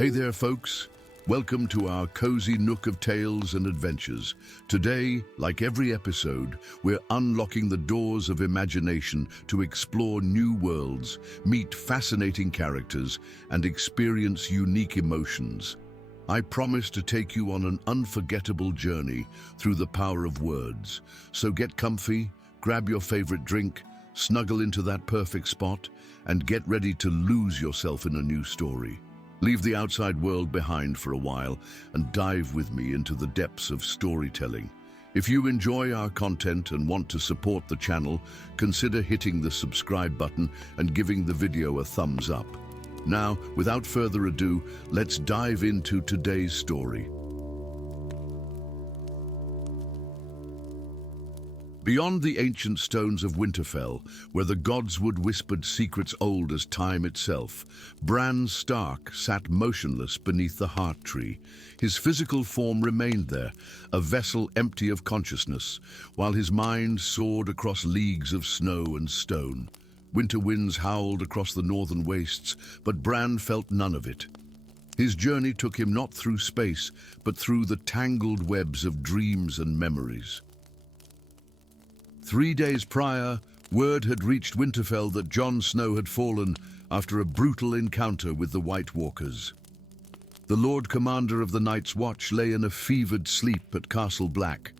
Hey there, folks. Welcome to our cozy nook of tales and adventures. Today, like every episode, we're unlocking the doors of imagination to explore new worlds, meet fascinating characters, and experience unique emotions. I promise to take you on an unforgettable journey through the power of words. So get comfy, grab your favorite drink, snuggle into that perfect spot, and get ready to lose yourself in a new story. Leave the outside world behind for a while and dive with me into the depths of storytelling. If you enjoy our content and want to support the channel, consider hitting the subscribe button and giving the video a thumbs up. Now, without further ado, let's dive into today's story. Beyond the ancient stones of Winterfell, where the godswood whispered secrets old as time itself, Bran Stark sat motionless beneath the heart tree. His physical form remained there, a vessel empty of consciousness, while his mind soared across leagues of snow and stone. Winter winds howled across the northern wastes, but Bran felt none of it. His journey took him not through space, but through the tangled webs of dreams and memories. 3 days prior, word had reached Winterfell that Jon Snow had fallen after a brutal encounter with the White Walkers. The Lord Commander of the Night's Watch lay in a fevered sleep at Castle Black,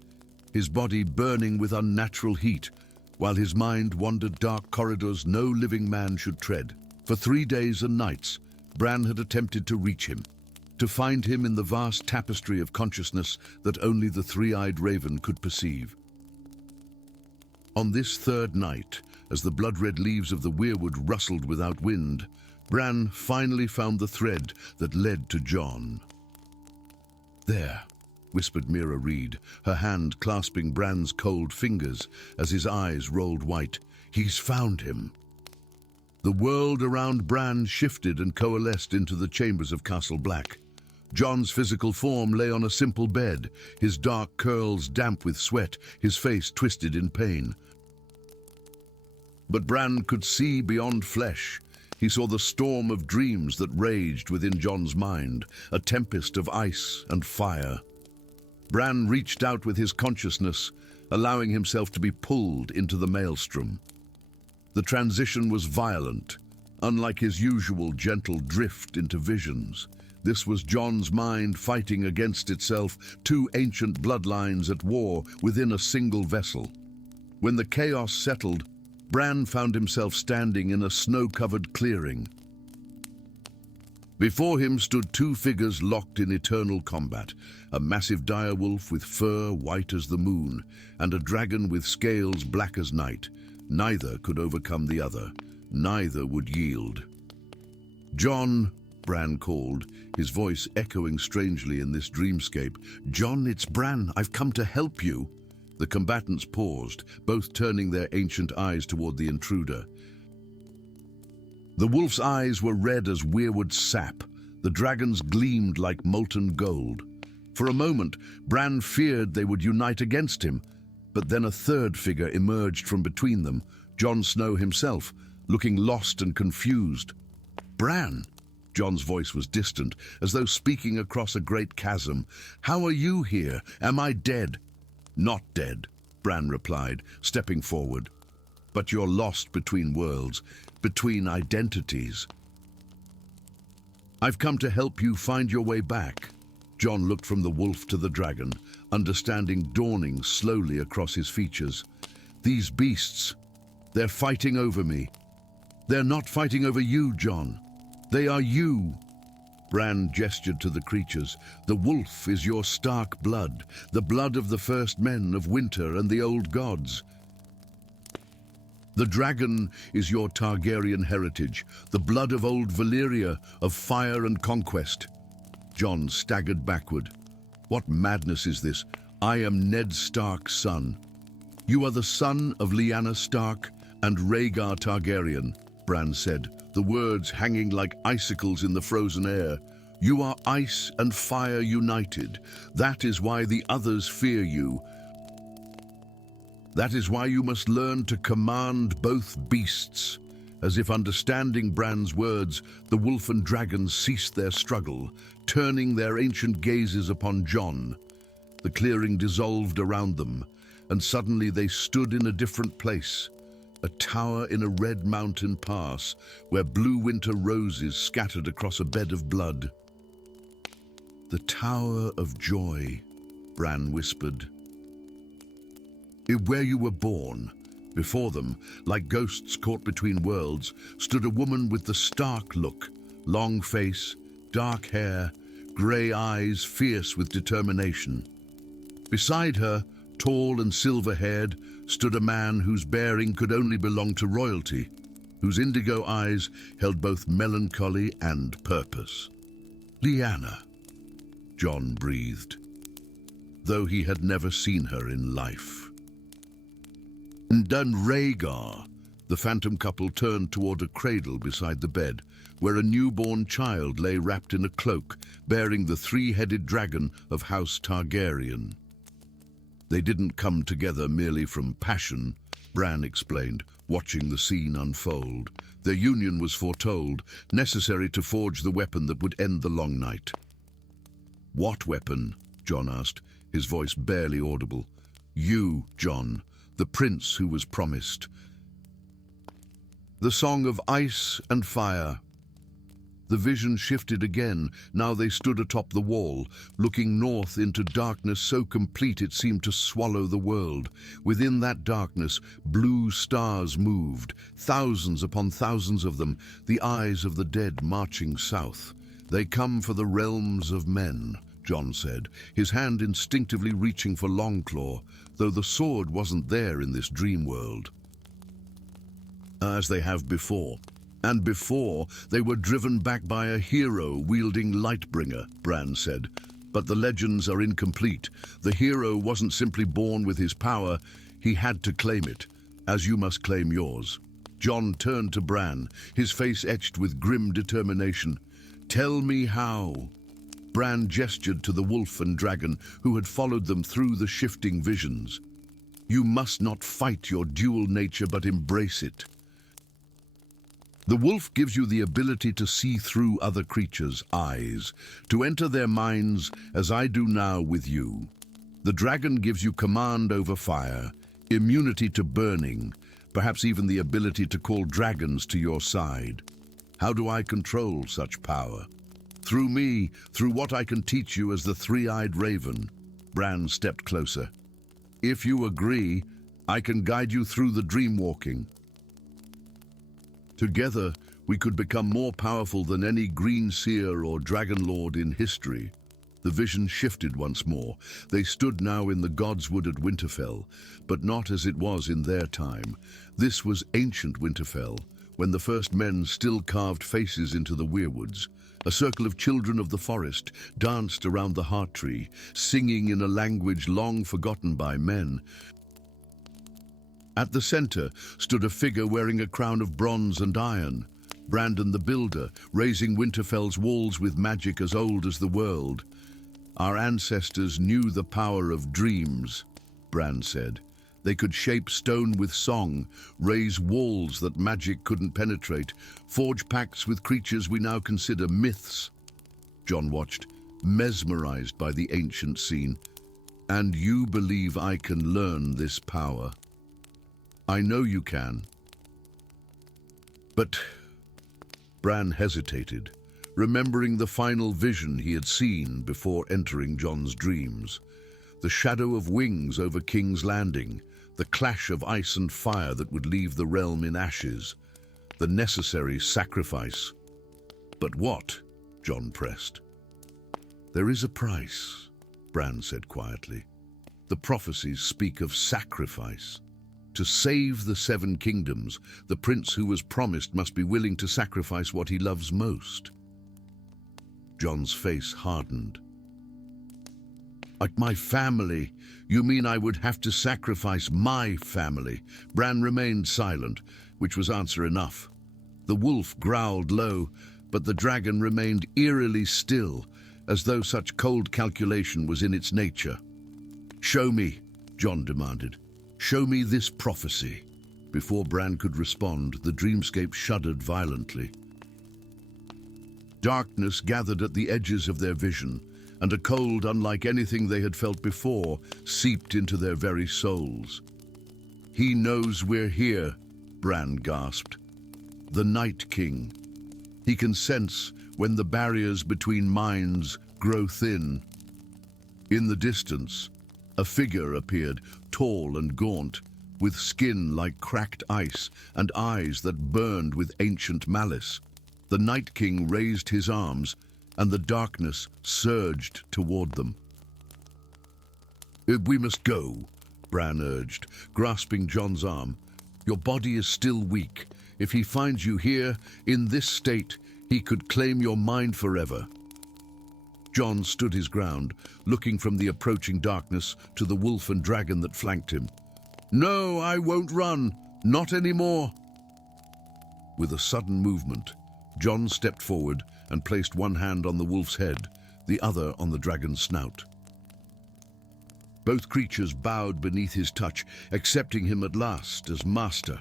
his body burning with unnatural heat, while his mind wandered dark corridors no living man should tread. For 3 days and nights, Bran had attempted to reach him, to find him in the vast tapestry of consciousness that only the three-eyed raven could perceive. On this third night, as the blood-red leaves of the weirwood rustled without wind, Bran finally found the thread that led to Jon. "There," whispered Meera Reed, her hand clasping Bran's cold fingers as his eyes rolled white. "He's found him." The world around Bran shifted and coalesced into the chambers of Castle Black. Jon's physical form lay on a simple bed, his dark curls damp with sweat, his face twisted in pain. But Bran could see beyond flesh. He saw the storm of dreams that raged within Jon's mind, a tempest of ice and fire. Bran reached out with his consciousness, allowing himself to be pulled into the maelstrom. The transition was violent, unlike his usual gentle drift into visions. This was Jon's mind fighting against itself, two ancient bloodlines at war within a single vessel. When the chaos settled, Bran found himself standing in a snow-covered clearing. Before him stood two figures locked in eternal combat, a massive direwolf with fur white as the moon, and a dragon with scales black as night. Neither could overcome the other. Neither would yield. "Jon," Bran called, his voice echoing strangely in this dreamscape. "Jon, it's Bran. I've come to help you." The combatants paused, both turning their ancient eyes toward the intruder. The wolf's eyes were red as weirwood sap. The dragon's gleamed like molten gold. For a moment, Bran feared they would unite against him, but then a third figure emerged from between them, Jon Snow himself, looking lost and confused. "Bran!" Jon's voice was distant, as though speaking across a great chasm. "How are you here? Am I dead?" "Not dead," Bran replied, stepping forward. "But you're lost between worlds, between identities. I've come to help you find your way back." Jon looked from the wolf to the dragon, understanding dawning slowly across his features. "These beasts, they're fighting over me." "They're not fighting over you, Jon. They are you." Bran gestured to the creatures. "The wolf is your Stark blood, the blood of the first men of winter and the old gods. The dragon is your Targaryen heritage, the blood of old Valyria, of fire and conquest." Jon staggered backward. "What madness is this? I am Ned Stark's son." "You are the son of Lyanna Stark and Rhaegar Targaryen," Bran said, the words hanging like icicles in the frozen air. "You are ice and fire united. That is why the others fear you. That is why you must learn to command both beasts." As if understanding Bran's words, the wolf and dragon ceased their struggle, turning their ancient gazes upon Jon. The clearing dissolved around them, and suddenly they stood in a different place. A tower in a red mountain pass, where blue winter roses scattered across a bed of blood. "The Tower of Joy," Bran whispered. "Where you were born." Before them, like ghosts caught between worlds, stood a woman with the stark look, long face, dark hair, grey eyes fierce with determination. Beside her, tall and silver-haired, stood a man whose bearing could only belong to royalty, whose indigo eyes held both melancholy and purpose. "Lyanna," Jon breathed, though he had never seen her in life. "Dun Rhaegar," the phantom couple turned toward a cradle beside the bed, where a newborn child lay wrapped in a cloak, bearing the three-headed dragon of House Targaryen. "They didn't come together merely from passion," Bran explained, watching the scene unfold. "Their union was foretold, necessary to forge the weapon that would end the long night." "What weapon?" Jon asked, his voice barely audible. "You, Jon, the prince who was promised." "The song of ice and fire." The vision shifted again. Now they stood atop the wall, looking north into darkness so complete it seemed to swallow the world. Within that darkness, blue stars moved, thousands upon thousands of them, the eyes of the dead marching south. "They come for the realms of men," Jon said, his hand instinctively reaching for Longclaw, though the sword wasn't there in this dream world. "As they have before. And before, they were driven back by a hero wielding Lightbringer," Bran said. "But the legends are incomplete. The hero wasn't simply born with his power, he had to claim it, as you must claim yours." Jon turned to Bran, his face etched with grim determination. "Tell me how." Bran gestured to the wolf and dragon who had followed them through the shifting visions. "You must not fight your dual nature, but embrace it. The wolf gives you the ability to see through other creatures' eyes, to enter their minds as I do now with you. The dragon gives you command over fire, immunity to burning, perhaps even the ability to call dragons to your side. How do I control such power? Through me, through what I can teach you as the three-eyed raven." Bran stepped closer. "If you agree, I can guide you through the dreamwalking. Together, we could become more powerful than any green seer or dragon lord in history." The vision shifted once more. They stood now in the Godswood at Winterfell, but not as it was in their time. This was ancient Winterfell, when the first men still carved faces into the weirwoods. A circle of children of the forest danced around the heart tree, singing in a language long forgotten by men. At the center stood a figure wearing a crown of bronze and iron, Brandon the Builder, raising Winterfell's walls with magic as old as the world. "Our ancestors knew the power of dreams," Bran said. "They could shape stone with song, raise walls that magic couldn't penetrate, forge pacts with creatures we now consider myths." Jon watched, mesmerized by the ancient scene. "And you believe I can learn this power?" "I know you can." "But..." Bran hesitated, remembering the final vision he had seen before entering Jon's dreams. The shadow of wings over King's Landing, the clash of ice and fire that would leave the realm in ashes, the necessary sacrifice. "But what?" Jon pressed. "There is a price," Bran said quietly. "The prophecies speak of sacrifice. To save the Seven Kingdoms, the prince who was promised must be willing to sacrifice what he loves most." Jon's face hardened. "Like my family? You mean I would have to sacrifice my family?" Bran remained silent, which was answer enough. The wolf growled low, but the dragon remained eerily still, as though such cold calculation was in its nature. "Show me," Jon demanded. "Show me this prophecy." Before Bran could respond, the dreamscape shuddered violently. Darkness gathered at the edges of their vision, and a cold unlike anything they had felt before seeped into their very souls. "He knows we're here," Bran gasped. "The Night King. He can sense when the barriers between minds grow thin." In the distance, a figure appeared, tall and gaunt, with skin like cracked ice and eyes that burned with ancient malice. The Night King raised his arms, and the darkness surged toward them. "We must go," Bran urged, grasping Jon's arm. "Your body is still weak. If he finds you here, in this state, he could claim your mind forever." Jon stood his ground, looking from the approaching darkness to the wolf and dragon that flanked him. "No, I won't run. Not anymore." With a sudden movement, Jon stepped forward and placed one hand on the wolf's head, the other on the dragon's snout. Both creatures bowed beneath his touch, accepting him at last as master.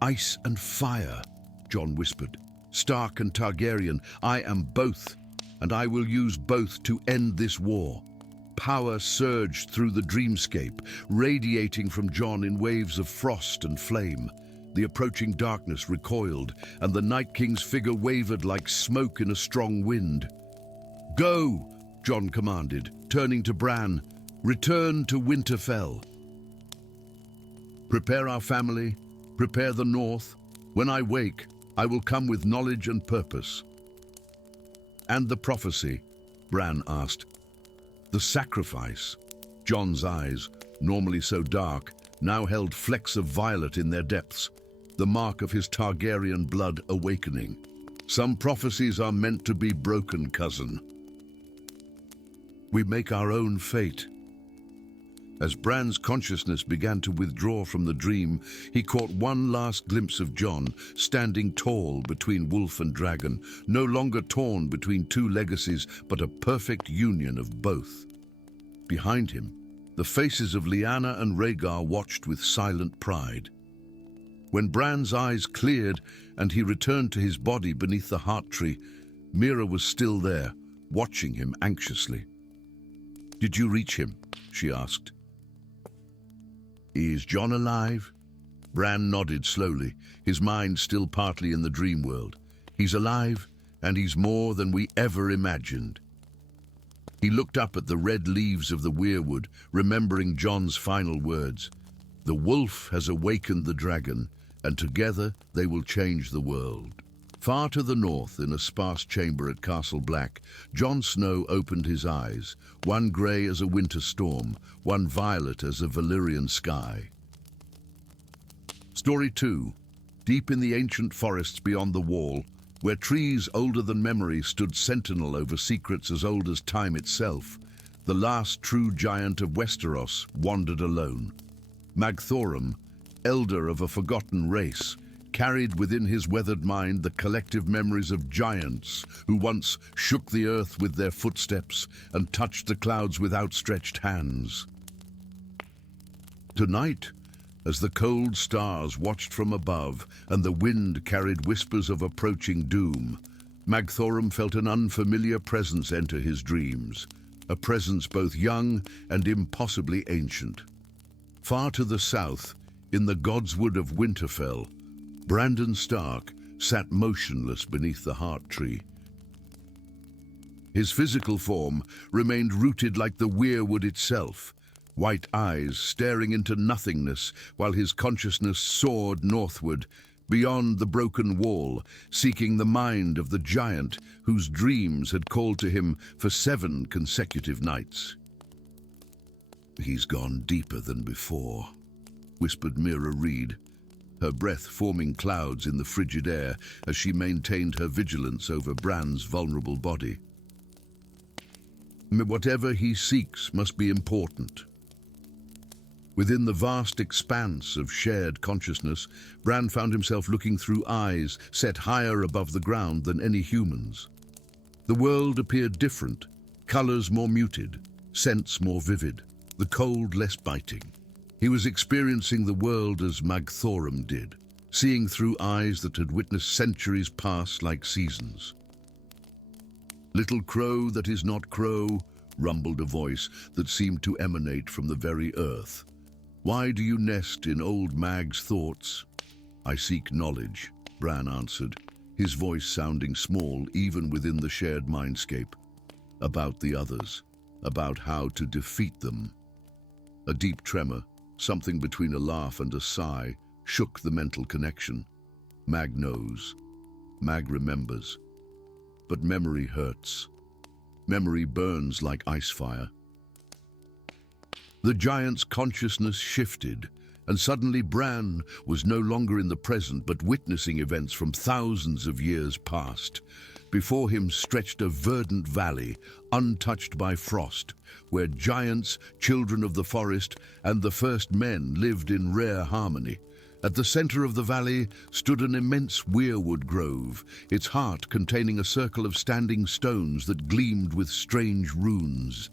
"Ice and fire," Jon whispered. "Stark and Targaryen, I am both, and I will use both to end this war." Power surged through the dreamscape, radiating from Jon in waves of frost and flame. The approaching darkness recoiled, and the Night King's figure wavered like smoke in a strong wind. "Go," Jon commanded, turning to Bran. "Return to Winterfell. Prepare our family, prepare the North. When I wake, I will come with knowledge and purpose." "And the prophecy?" Bran asked. "The sacrifice." Jon's eyes, normally so dark, now held flecks of violet in their depths, the mark of his Targaryen blood awakening. "Some prophecies are meant to be broken, cousin. We make our own fate." As Bran's consciousness began to withdraw from the dream, he caught one last glimpse of Jon, standing tall between wolf and dragon, no longer torn between two legacies, but a perfect union of both. Behind him, the faces of Lyanna and Rhaegar watched with silent pride. When Bran's eyes cleared and he returned to his body beneath the heart tree, Meera was still there, watching him anxiously. "Did you reach him?" she asked. "Is Jon alive?" Bran nodded slowly, his mind still partly in the dream world. "He's alive, and he's more than we ever imagined." He looked up at the red leaves of the weirwood, remembering Jon's final words. "The wolf has awakened the dragon, and together they will change the world." Far to the north, in a sparse chamber at Castle Black, Jon Snow opened his eyes, one grey as a winter storm, one violet as a Valyrian sky. Story 2. Deep in the ancient forests beyond the wall, where trees older than memory stood sentinel over secrets as old as time itself, the last true giant of Westeros wandered alone. Magthorum, elder of a forgotten race, carried within his weathered mind the collective memories of giants who once shook the earth with their footsteps and touched the clouds with outstretched hands. Tonight, as the cold stars watched from above and the wind carried whispers of approaching doom, Magthorum felt an unfamiliar presence enter his dreams, a presence both young and impossibly ancient. Far to the south, in the godswood of Winterfell, Brandon Stark sat motionless beneath the heart tree. His physical form remained rooted like the weirwood itself, white eyes staring into nothingness while his consciousness soared northward, beyond the broken wall, seeking the mind of the giant whose dreams had called to him for 7 consecutive nights. "He's gone deeper than before," whispered Meera Reed, her breath forming clouds in the frigid air as she maintained her vigilance over Bran's vulnerable body. "Whatever he seeks must be important." Within the vast expanse of shared consciousness, Bran found himself looking through eyes set higher above the ground than any human's. The world appeared different, colors more muted, scents more vivid, the cold less biting. He was experiencing the world as Magthorum did, seeing through eyes that had witnessed centuries pass like seasons. "Little crow that is not crow," rumbled a voice that seemed to emanate from the very earth. "Why do you nest in old Mag's thoughts?" "I seek knowledge," Bran answered, his voice sounding small even within the shared mindscape. "About the others, about how to defeat them." A deep tremor, something between a laugh and a sigh, shook the mental connection. Mag knows. Mag remembers. But memory hurts. Memory burns like ice fire. The giant's consciousness shifted, and suddenly Bran was no longer in the present but witnessing events from thousands of years past. Before him stretched a verdant valley, untouched by frost, where giants, children of the forest, and the first men lived in rare harmony. At the center of the valley stood an immense weirwood grove, its heart containing a circle of standing stones that gleamed with strange runes.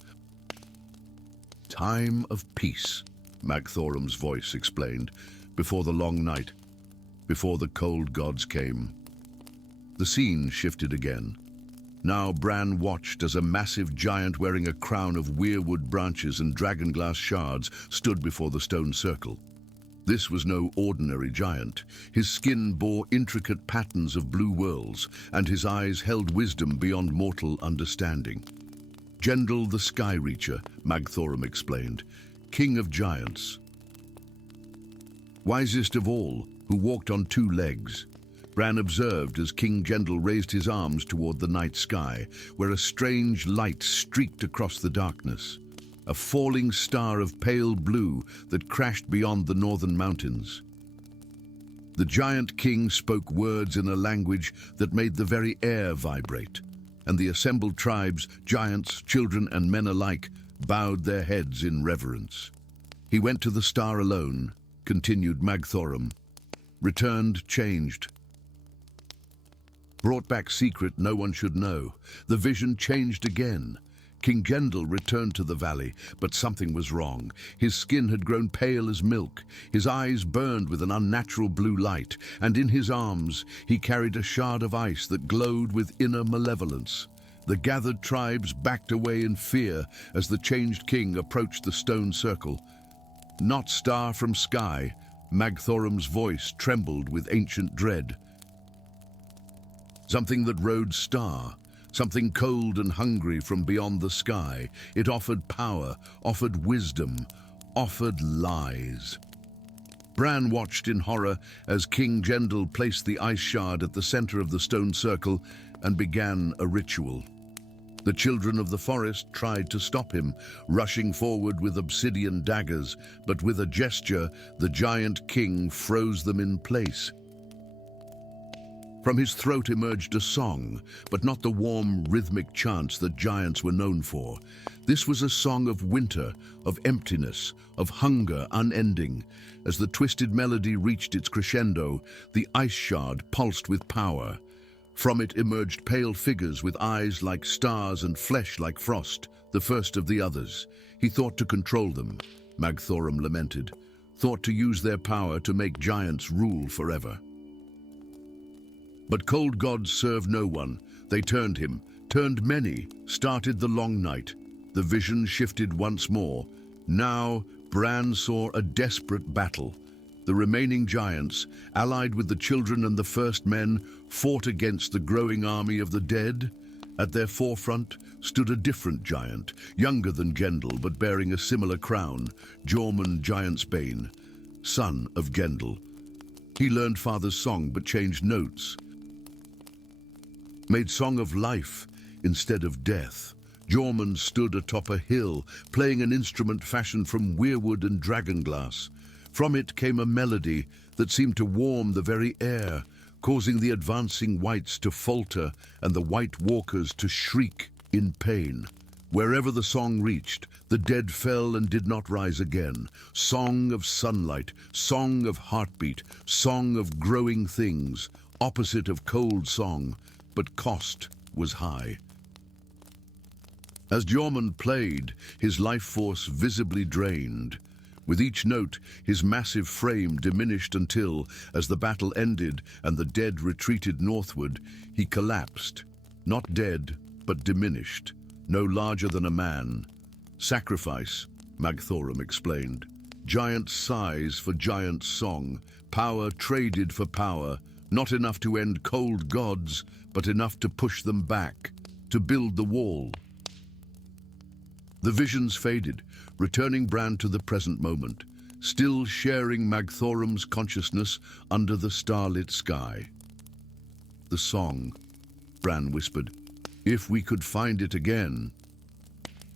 "Time of peace," Magthorum's voice explained, "before the long night, before the cold gods came." The scene shifted again. Now Bran watched as a massive giant wearing a crown of weirwood branches and dragonglass shards stood before the stone circle. This was no ordinary giant. His skin bore intricate patterns of blue whorls, and his eyes held wisdom beyond mortal understanding. "Gendel the Sky Reacher," Magthorum explained, "king of giants. Wisest of all, who walked on two legs." Bran observed as King Gendel raised his arms toward the night sky, where a strange light streaked across the darkness. A falling star of pale blue that crashed beyond the northern mountains. The giant king spoke words in a language that made the very air vibrate, and the assembled tribes, giants, children, and men alike, bowed their heads in reverence. "He went to the star alone," continued Magthorum. "Returned changed. Brought back secret no one should know. The vision changed again. King Gendel returned to the valley, but something was wrong. His skin had grown pale as milk, his eyes burned with an unnatural blue light, and in his arms he carried a shard of ice that glowed with inner malevolence. The gathered tribes backed away in fear as the changed king approached the stone circle. "Not star from sky," Magthorum's voice trembled with ancient dread. "Something that rode star. Something cold and hungry from beyond the sky. It offered power, offered wisdom, offered lies." Bran watched in horror as King Gendel placed the ice shard at the center of the stone circle and began a ritual. The children of the forest tried to stop him, rushing forward with obsidian daggers, but with a gesture, the giant king froze them in place. From his throat emerged a song, but not the warm, rhythmic chants that giants were known for. This was a song of winter, of emptiness, of hunger unending. As the twisted melody reached its crescendo, the ice shard pulsed with power. From it emerged pale figures with eyes like stars and flesh like frost, the first of the others. He thought to control them, Magthorum lamented, thought to use their power to make giants rule forever. But cold gods serve no one. They turned him, turned many, started the long night. The vision shifted once more. Now, Bran saw a desperate battle. The remaining giants, allied with the children and the first men, fought against the growing army of the dead. At their forefront stood a different giant, younger than Gendel but bearing a similar crown, Jormund Giantsbane, son of Gendel. He learned father's song but changed notes. Made song of life instead of death. Jormund stood atop a hill, playing an instrument fashioned from weirwood and dragonglass. From it came a melody that seemed to warm the very air, causing the advancing whites to falter and the white walkers to shriek in pain. Wherever the song reached, the dead fell and did not rise again. Song of sunlight, song of heartbeat, song of growing things, opposite of cold song, but cost was high. As Jormund played, his life force visibly drained. With each note, his massive frame diminished until, as the battle ended and the dead retreated northward, he collapsed. Not dead, but diminished, no larger than a man. Sacrifice, Magthorum explained. Giant size for giant song, power traded for power, not enough to end cold gods, but enough to push them back, to build the wall. The visions faded, returning Bran to the present moment, still sharing Magthorum's consciousness under the starlit sky. The song, Bran whispered. If we could find it again.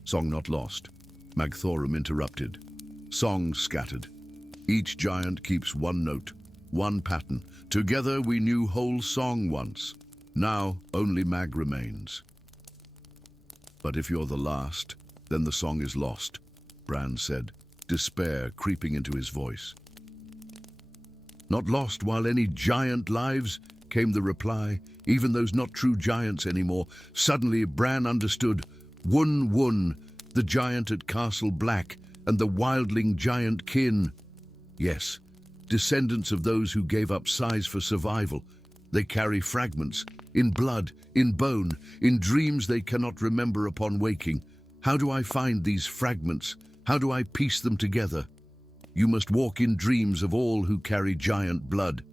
Song not lost, Magthorum interrupted. Song scattered. Each giant keeps one note, one pattern. Together we knew whole song once. Now only Mag remains. But if you're the last, then the song is lost, Bran said, despair creeping into his voice. Not lost while any giant lives, came the reply, even those not true giants anymore. Suddenly Bran understood. Wun, the giant at Castle Black, and the wildling giant kin. Yes, descendants of those who gave up size for survival. They carry fragments, in blood, in bone, in dreams they cannot remember upon waking. How do I find these fragments? How do I piece them together? You must walk in dreams of all who carry giant blood.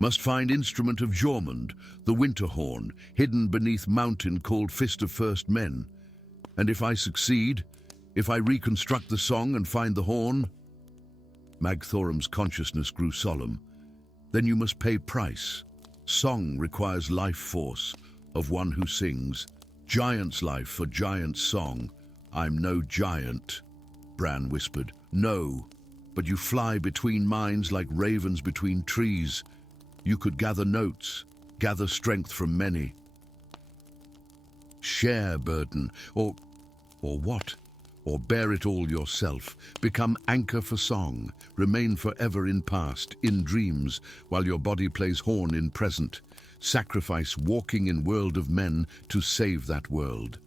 Must find instrument of Jormund, the winter horn, hidden beneath mountain called Fist of First Men. And if I succeed, if I reconstruct the song and find the horn, Magthorum's consciousness grew solemn. Then you must pay price. Song requires life force of one who sings. Giant's life for giant's song. I'm no giant, Bran whispered. No, but you fly between minds like ravens between trees. You could gather notes, gather strength from many. Share burden, or what? Or bear it all yourself. Become anchor for song. Remain forever in past, in dreams, while your body plays horn in present. Sacrifice walking in world of men to save that world.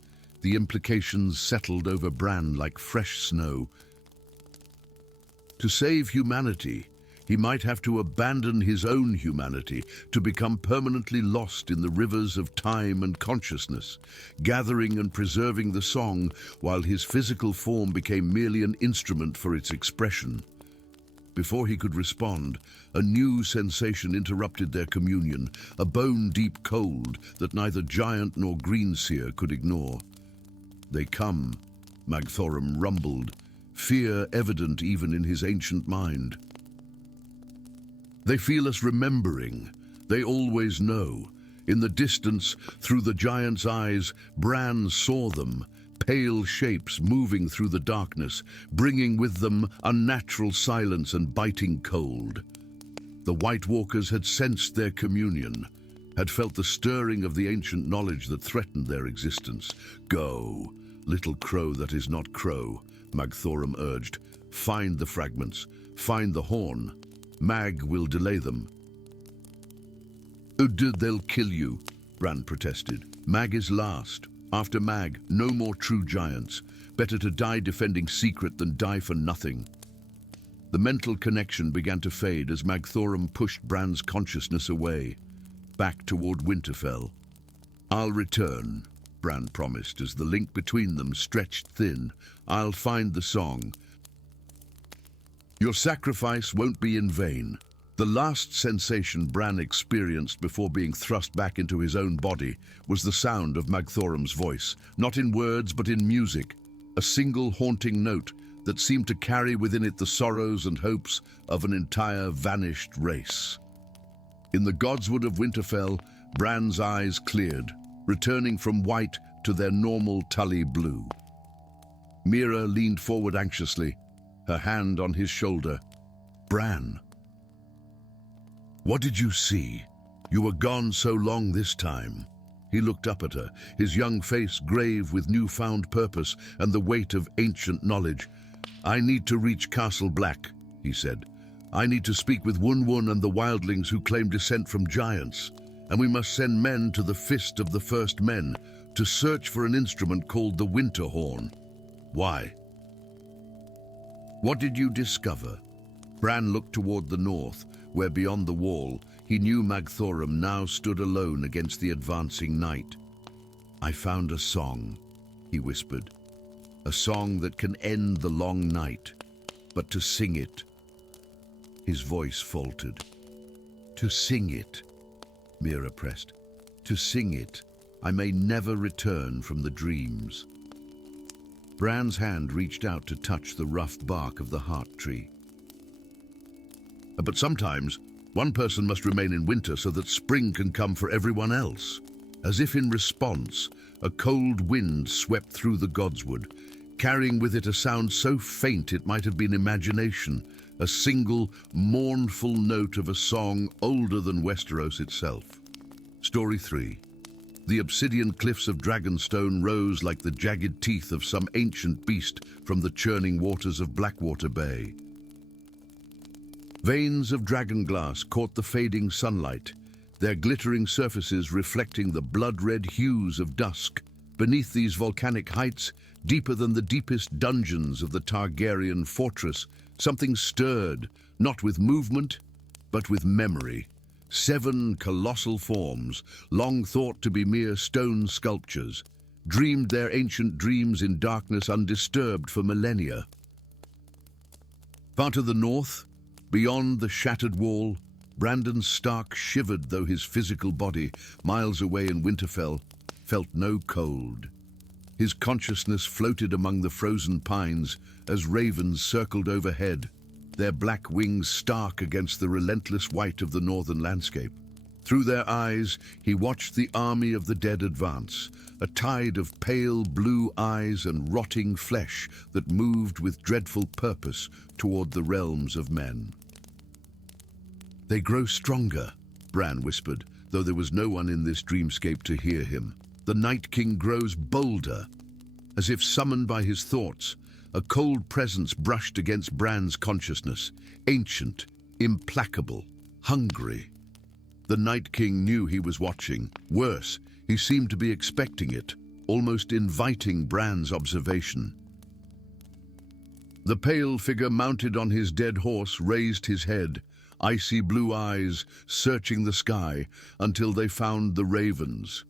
The implications settled over Bran like fresh snow. To save humanity, he might have to abandon his own humanity, to become permanently lost in the rivers of time and consciousness, gathering and preserving the song while his physical form became merely an instrument for its expression. Before he could respond, a new sensation interrupted their communion, a bone-deep cold that neither giant nor greenseer could ignore. They come, Magthorum rumbled, fear evident even in his ancient mind. They feel us remembering. They always know. In the distance, through the giant's eyes, Bran saw them, pale shapes moving through the darkness, bringing with them unnatural silence and biting cold. The White Walkers had sensed their communion, had felt the stirring of the ancient knowledge that threatened their existence. Go, little crow that is not crow, Magthorum urged. Find the fragments, find the horn. Mag will delay them. They'll kill you, Bran protested. Mag is last. After Mag, no more true giants. Better to die defending secret than die for nothing. The mental connection began to fade as Magthorum pushed Bran's consciousness away, back toward Winterfell. I'll return, Bran promised as the link between them stretched thin. I'll find the song. Your sacrifice won't be in vain. The last sensation Bran experienced before being thrust back into his own body was the sound of Magthorum's voice, not in words but in music, a single haunting note that seemed to carry within it the sorrows and hopes of an entire vanished race. In the godswood of Winterfell, Bran's eyes cleared, returning from white to their normal Tully blue. Mira leaned forward anxiously, her hand on his shoulder. Bran, what did you see? You were gone so long this time. He looked up at her, his young face grave with newfound purpose and the weight of ancient knowledge. I need to reach Castle Black, he said. I need to speak with Wun and the wildlings who claim descent from giants. And we must send men to the Fist of the First Men to search for an instrument called the Winter Horn. Why? What did you discover? Bran looked toward the north, where beyond the wall, he knew Magthorum now stood alone against the advancing night. I found a song, he whispered. A song that can end the long night, but to sing it. His voice faltered. To sing it, Mira pressed. To sing it, I may never return from the dreams. Bran's hand reached out to touch the rough bark of the heart tree. But sometimes, one person must remain in winter so that spring can come for everyone else. As if in response, a cold wind swept through the godswood, carrying with it a sound so faint it might have been imagination, a single, mournful note of a song older than Westeros itself. Story 3. The obsidian cliffs of Dragonstone rose like the jagged teeth of some ancient beast from the churning waters of Blackwater Bay. Veins of dragonglass caught the fading sunlight, their glittering surfaces reflecting the blood-red hues of dusk. Beneath these volcanic heights, deeper than the deepest dungeons of the Targaryen fortress, something stirred, not with movement, but with memory. 7 colossal forms, long thought to be mere stone sculptures, dreamed their ancient dreams in darkness undisturbed for millennia. Far to the north, beyond the shattered wall, Brandon Stark shivered though his physical body, miles away in Winterfell, felt no cold. His consciousness floated among the frozen pines as ravens circled overhead, their black wings stark against the relentless white of the northern landscape. Through their eyes, he watched the army of the dead advance, a tide of pale blue eyes and rotting flesh that moved with dreadful purpose toward the realms of men. They grow stronger, Bran whispered, though there was no one in this dreamscape to hear him. The Night King grows bolder. As if summoned by his thoughts, a cold presence brushed against Bran's consciousness, ancient, implacable, hungry. The Night King knew he was watching. Worse, he seemed to be expecting it, almost inviting Bran's observation. The pale figure mounted on his dead horse raised his head, icy blue eyes searching the sky until they found the ravens.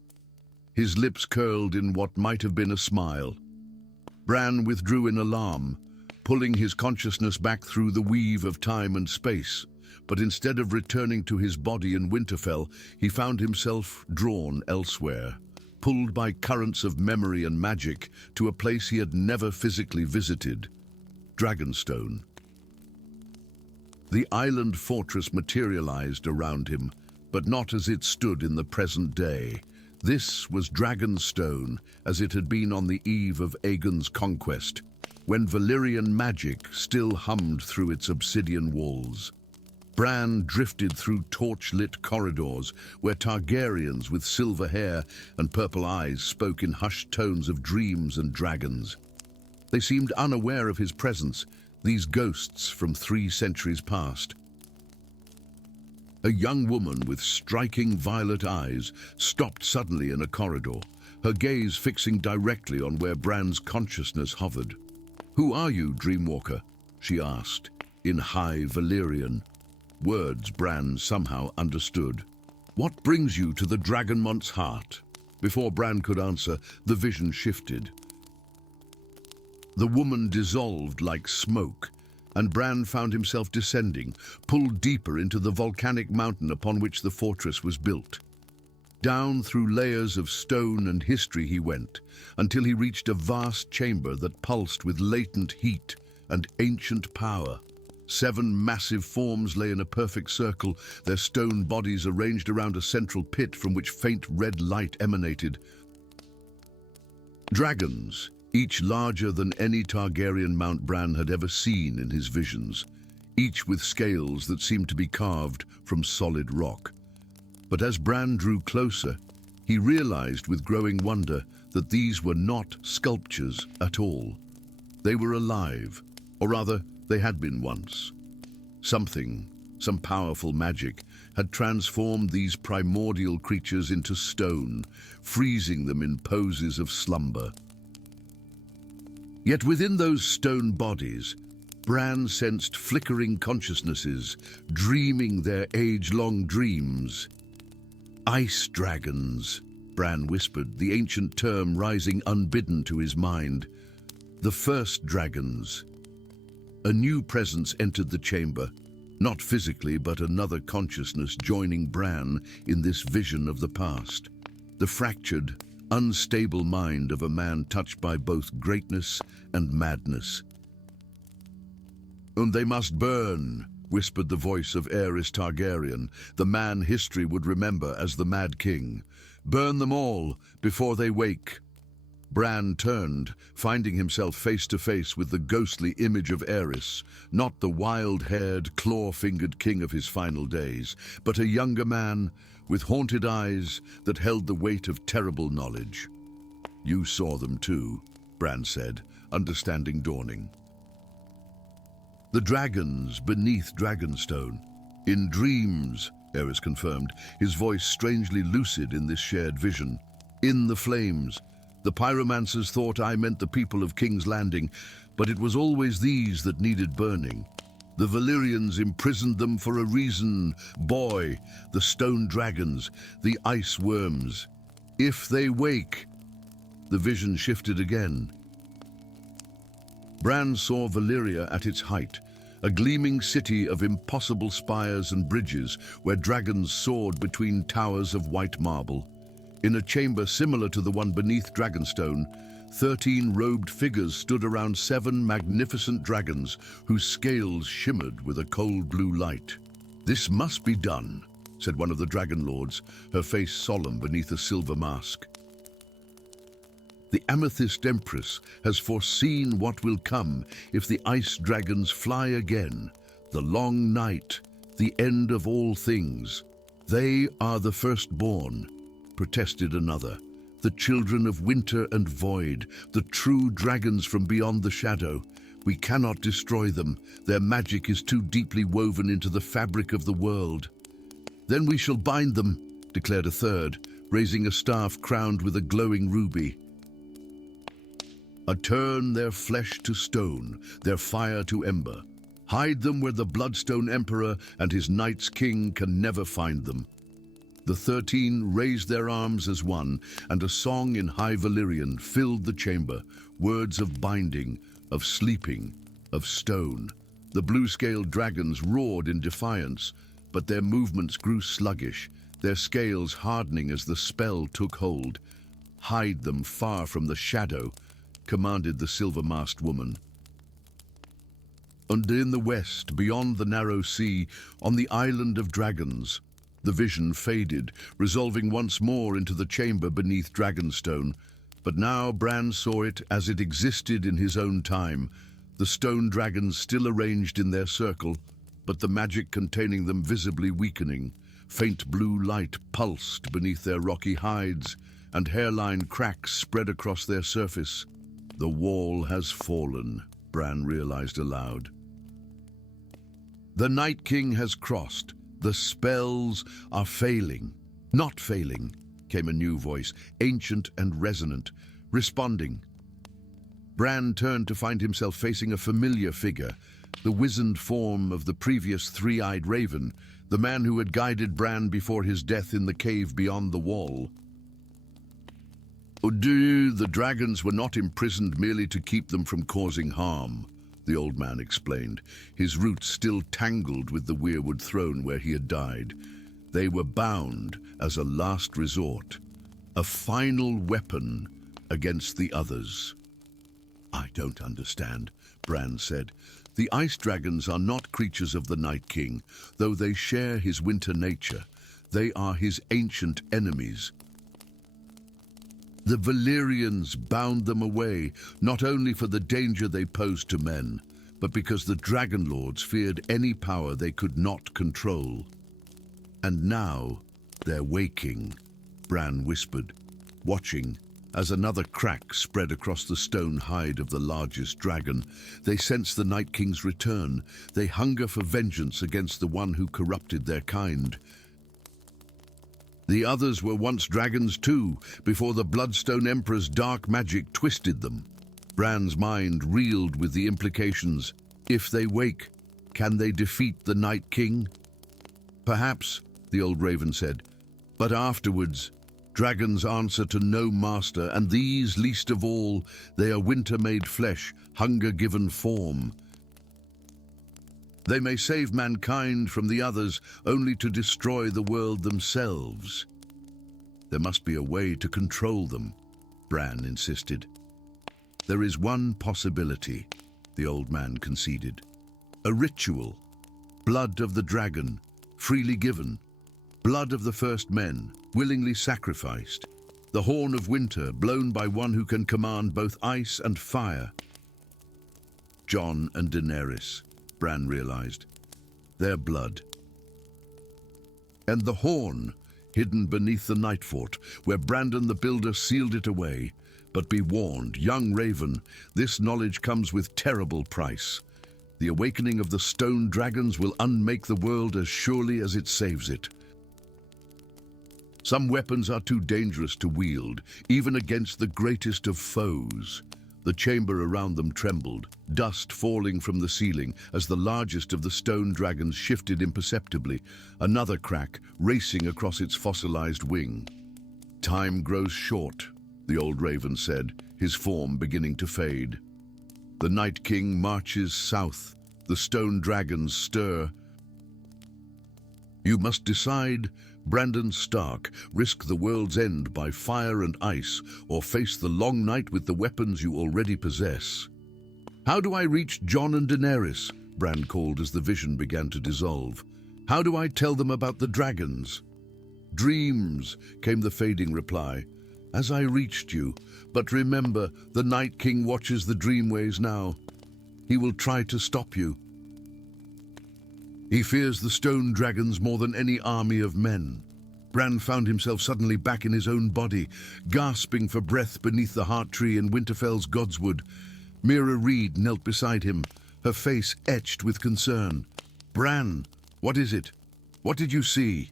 His lips curled in what might have been a smile. Bran withdrew in alarm, pulling his consciousness back through the weave of time and space. But instead of returning to his body in Winterfell, he found himself drawn elsewhere, pulled by currents of memory and magic to a place he had never physically visited, Dragonstone. The island fortress materialized around him, but not as it stood in the present day. This was Dragonstone as it had been on the eve of Aegon's conquest, when Valyrian magic still hummed through its obsidian walls. Bran drifted through torch-lit corridors where Targaryens with silver hair and purple eyes spoke in hushed tones of dreams and dragons. They seemed unaware of his presence, these ghosts from 3 centuries past. A young woman with striking violet eyes stopped suddenly in a corridor, her gaze fixing directly on where Bran's consciousness hovered. "Who are you, Dreamwalker?" she asked, in high Valyrian, words Bran somehow understood. "What brings you to the Dragonmont's heart?" Before Bran could answer, the vision shifted. The woman dissolved like smoke, and Bran found himself descending, pulled deeper into the volcanic mountain upon which the fortress was built. Down through layers of stone and history he went, until he reached a vast chamber that pulsed with latent heat and ancient power. 7 massive forms lay in a perfect circle, their stone bodies arranged around a central pit from which faint red light emanated. Dragons, each larger than any Targaryen Mount Bran had ever seen in his visions, each with scales that seemed to be carved from solid rock. But as Bran drew closer, he realized with growing wonder that these were not sculptures at all. They were alive, or rather, they had been once. Some powerful magic, had transformed these primordial creatures into stone, freezing them in poses of slumber. Yet within those stone bodies, Bran sensed flickering consciousnesses, dreaming their age-long dreams. Ice dragons, Bran whispered, the ancient term rising unbidden to his mind. The first dragons. A new presence entered the chamber, not physically but another consciousness joining Bran in this vision of the past. The fractured, unstable mind of a man touched by both greatness and madness. "And they must burn," whispered the voice of Aerys Targaryen, the man history would remember as the Mad King. "Burn them all before they wake." Bran turned, finding himself face to face with the ghostly image of Aerys, not the wild-haired, claw-fingered king of his final days, but a younger man with haunted eyes that held the weight of terrible knowledge. "You saw them too," Bran said, understanding dawning. "The dragons beneath Dragonstone. In dreams," Aerys confirmed, his voice strangely lucid in this shared vision. "In the flames. The pyromancers thought I meant the people of King's Landing, but it was always these that needed burning. The Valyrians imprisoned them for a reason. Boy, the stone dragons, the ice worms. If they wake..." The vision shifted again. Bran saw Valyria at its height, a gleaming city of impossible spires and bridges where dragons soared between towers of white marble. In a chamber similar to the one beneath Dragonstone, 13 robed figures stood around 7 magnificent dragons whose scales shimmered with a cold blue light. "This must be done," said one of the dragon lords, her face solemn beneath a silver mask. "The Amethyst Empress has foreseen what will come if the ice dragons fly again. The long night, the end of all things. They are the firstborn," protested another. "The children of winter and void, the true dragons from beyond the shadow. We cannot destroy them. Their magic is too deeply woven into the fabric of the world." "Then we shall bind them," declared a third, raising a staff crowned with a glowing ruby. "Turn their flesh to stone, their fire to ember. Hide them where the Bloodstone Emperor and his Night's King can never find them." The 13 raised their arms as one, and a song in High Valyrian filled the chamber, words of binding, of sleeping, of stone. The blue-scaled dragons roared in defiance, but their movements grew sluggish, their scales hardening as the spell took hold. "Hide them far from the shadow," commanded the silver-masked woman. And in the west, beyond the narrow sea, on the island of dragons, the vision faded, resolving once more into the chamber beneath Dragonstone. But now Bran saw it as it existed in his own time, the stone dragons still arranged in their circle, but the magic containing them visibly weakening. Faint blue light pulsed beneath their rocky hides, and hairline cracks spread across their surface. "The wall has fallen," Bran realized aloud. "The Night King has crossed. The spells are failing." "Not failing," came a new voice, ancient and resonant, responding. Bran turned to find himself facing a familiar figure, the wizened form of the previous three-eyed raven, the man who had guided Bran before his death in the cave beyond the wall. "The dragons were not imprisoned merely to keep them from causing harm," the old man explained, his roots still tangled with the weirwood throne where he had died. "They were bound as a last resort, a final weapon against the others." "I don't understand," Bran said. "The ice dragons are not creatures of the Night King, though they share his winter nature. They are his ancient enemies. The Valyrians bound them away, not only for the danger they posed to men, but because the Dragon Lords feared any power they could not control. And now they're waking," Bran whispered, watching as another crack spread across the stone hide of the largest dragon. They sense the Night King's return. They hunger for vengeance against the one who corrupted their kind. The others were once dragons too, before the Bloodstone Emperor's dark magic twisted them. Bran's mind reeled with the implications. If they wake, can they defeat the Night King? Perhaps, the old raven said, but afterwards, dragons answer to no master, and these, least of all, they are winter-made flesh, hunger-given form. They may save mankind from the others, only to destroy the world themselves. There must be a way to control them, Bran insisted. There is one possibility, the old man conceded. A ritual. Blood of the dragon, freely given. Blood of the first men, willingly sacrificed. The horn of winter, blown by one who can command both ice and fire. Jon and Daenerys, Bran realized. Their blood. And the horn, hidden beneath the Night Fort, where Brandon the Builder sealed it away. But be warned, young raven, this knowledge comes with terrible price. The awakening of the stone dragons will unmake the world as surely as it saves it. Some weapons are too dangerous to wield, even against the greatest of foes. The chamber around them trembled, dust falling from the ceiling as the largest of the stone dragons shifted imperceptibly, another crack racing across its fossilized wing. Time grows short, the old raven said, his form beginning to fade. The Night King marches south, the stone dragons stir. You must decide, Brandon Stark, risk the world's end by fire and ice, or face the long night with the weapons you already possess. How do I reach Jon and Daenerys? Bran called as the vision began to dissolve. How do I tell them about the dragons? Dreams, came the fading reply. As I reached you, but remember, the Night King watches the dreamways now. He will try to stop you. He fears the stone dragons more than any army of men. Bran found himself suddenly back in his own body, gasping for breath beneath the heart tree in Winterfell's godswood. Mira Reed knelt beside him, her face etched with concern. Bran, what is it? What did you see?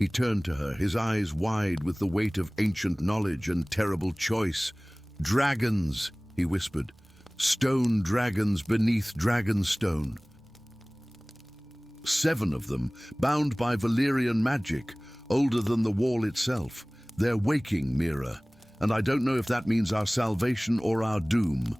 He turned to her, his eyes wide with the weight of ancient knowledge and terrible choice. Dragons, he whispered. Stone dragons beneath Dragonstone. 7 of them, bound by Valyrian magic, older than the wall itself. They're waking, Mira, and I don't know if that means our salvation or our doom.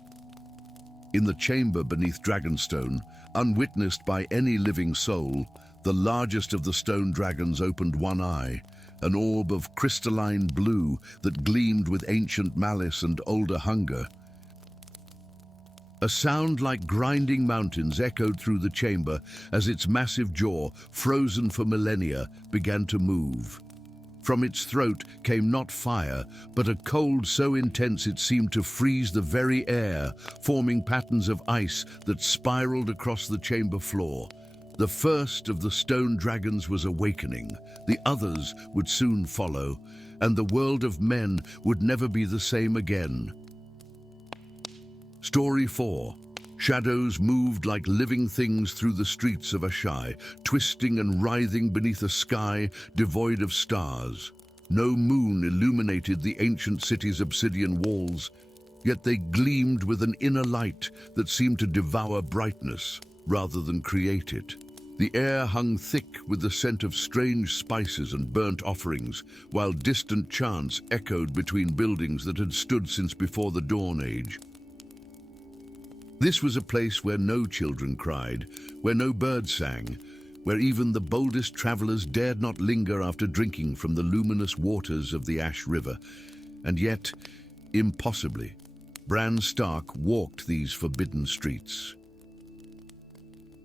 In the chamber beneath Dragonstone, unwitnessed by any living soul, the largest of the stone dragons opened one eye, an orb of crystalline blue that gleamed with ancient malice and older hunger. A sound like grinding mountains echoed through the chamber as its massive jaw, frozen for millennia, began to move. From its throat came not fire, but a cold so intense it seemed to freeze the very air, forming patterns of ice that spiraled across the chamber floor. The first of the stone dragons was awakening. The others would soon follow, and the world of men would never be the same again. Story 4. Shadows moved like living things through the streets of Asshai, twisting and writhing beneath a sky devoid of stars. No moon illuminated the ancient city's obsidian walls, yet they gleamed with an inner light that seemed to devour brightness rather than create it. The air hung thick with the scent of strange spices and burnt offerings, while distant chants echoed between buildings that had stood since before the Dawn Age. This was a place where no children cried, where no birds sang, where even the boldest travelers dared not linger after drinking from the luminous waters of the Ash River. And yet, impossibly, Bran Stark walked these forbidden streets.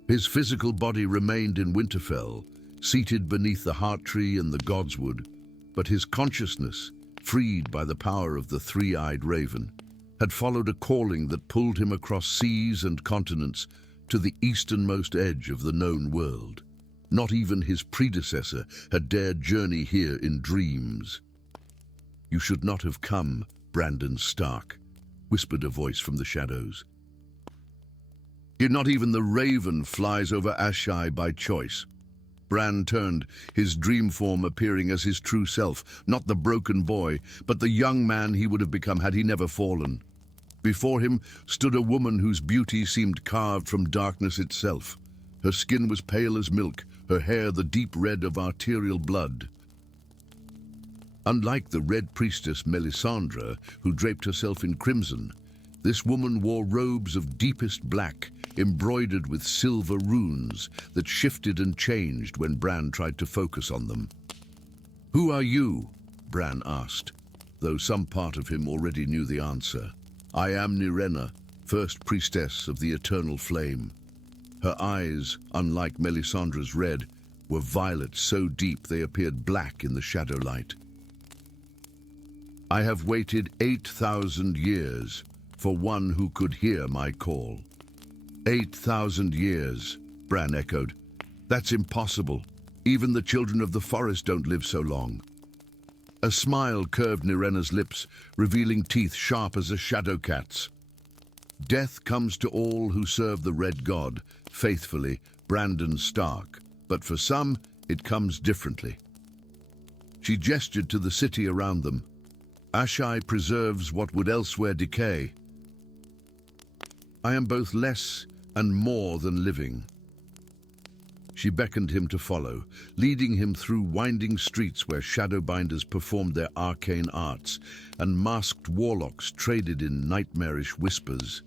His physical body remained in Winterfell, seated beneath the heart tree and the godswood, but his consciousness, freed by the power of the three-eyed raven, had followed a calling that pulled him across seas and continents to the easternmost edge of the known world. Not even his predecessor had dared journey here in dreams. "You should not have come, Brandon Stark," whispered a voice from the shadows. "Not even the raven flies over Asshai by choice." Bran turned, his dream form appearing as his true self, not the broken boy, but the young man he would have become had he never fallen. Before him stood a woman whose beauty seemed carved from darkness itself. Her skin was pale as milk, her hair the deep red of arterial blood. Unlike the red priestess Melisandre, who draped herself in crimson, this woman wore robes of deepest black, embroidered with silver runes that shifted and changed when Bran tried to focus on them. "Who are you?" Bran asked, though some part of him already knew the answer. "I am Nirena, first priestess of the eternal flame." Her eyes, unlike Melisandre's red, were violet so deep they appeared black in the shadow light. "I have waited 8,000 years for one who could hear my call." 8,000 years, Bran echoed. "That's impossible. Even the children of the forest don't live so long." A smile curved Nirena's lips, revealing teeth sharp as a shadow cat's. "Death comes to all who serve the Red God, faithfully, Brandon Stark. But for some, it comes differently." She gestured to the city around them. "Asshai preserves what would elsewhere decay. I am both less and more than living." She beckoned him to follow, leading him through winding streets where shadowbinders performed their arcane arts and masked warlocks traded in nightmarish whispers.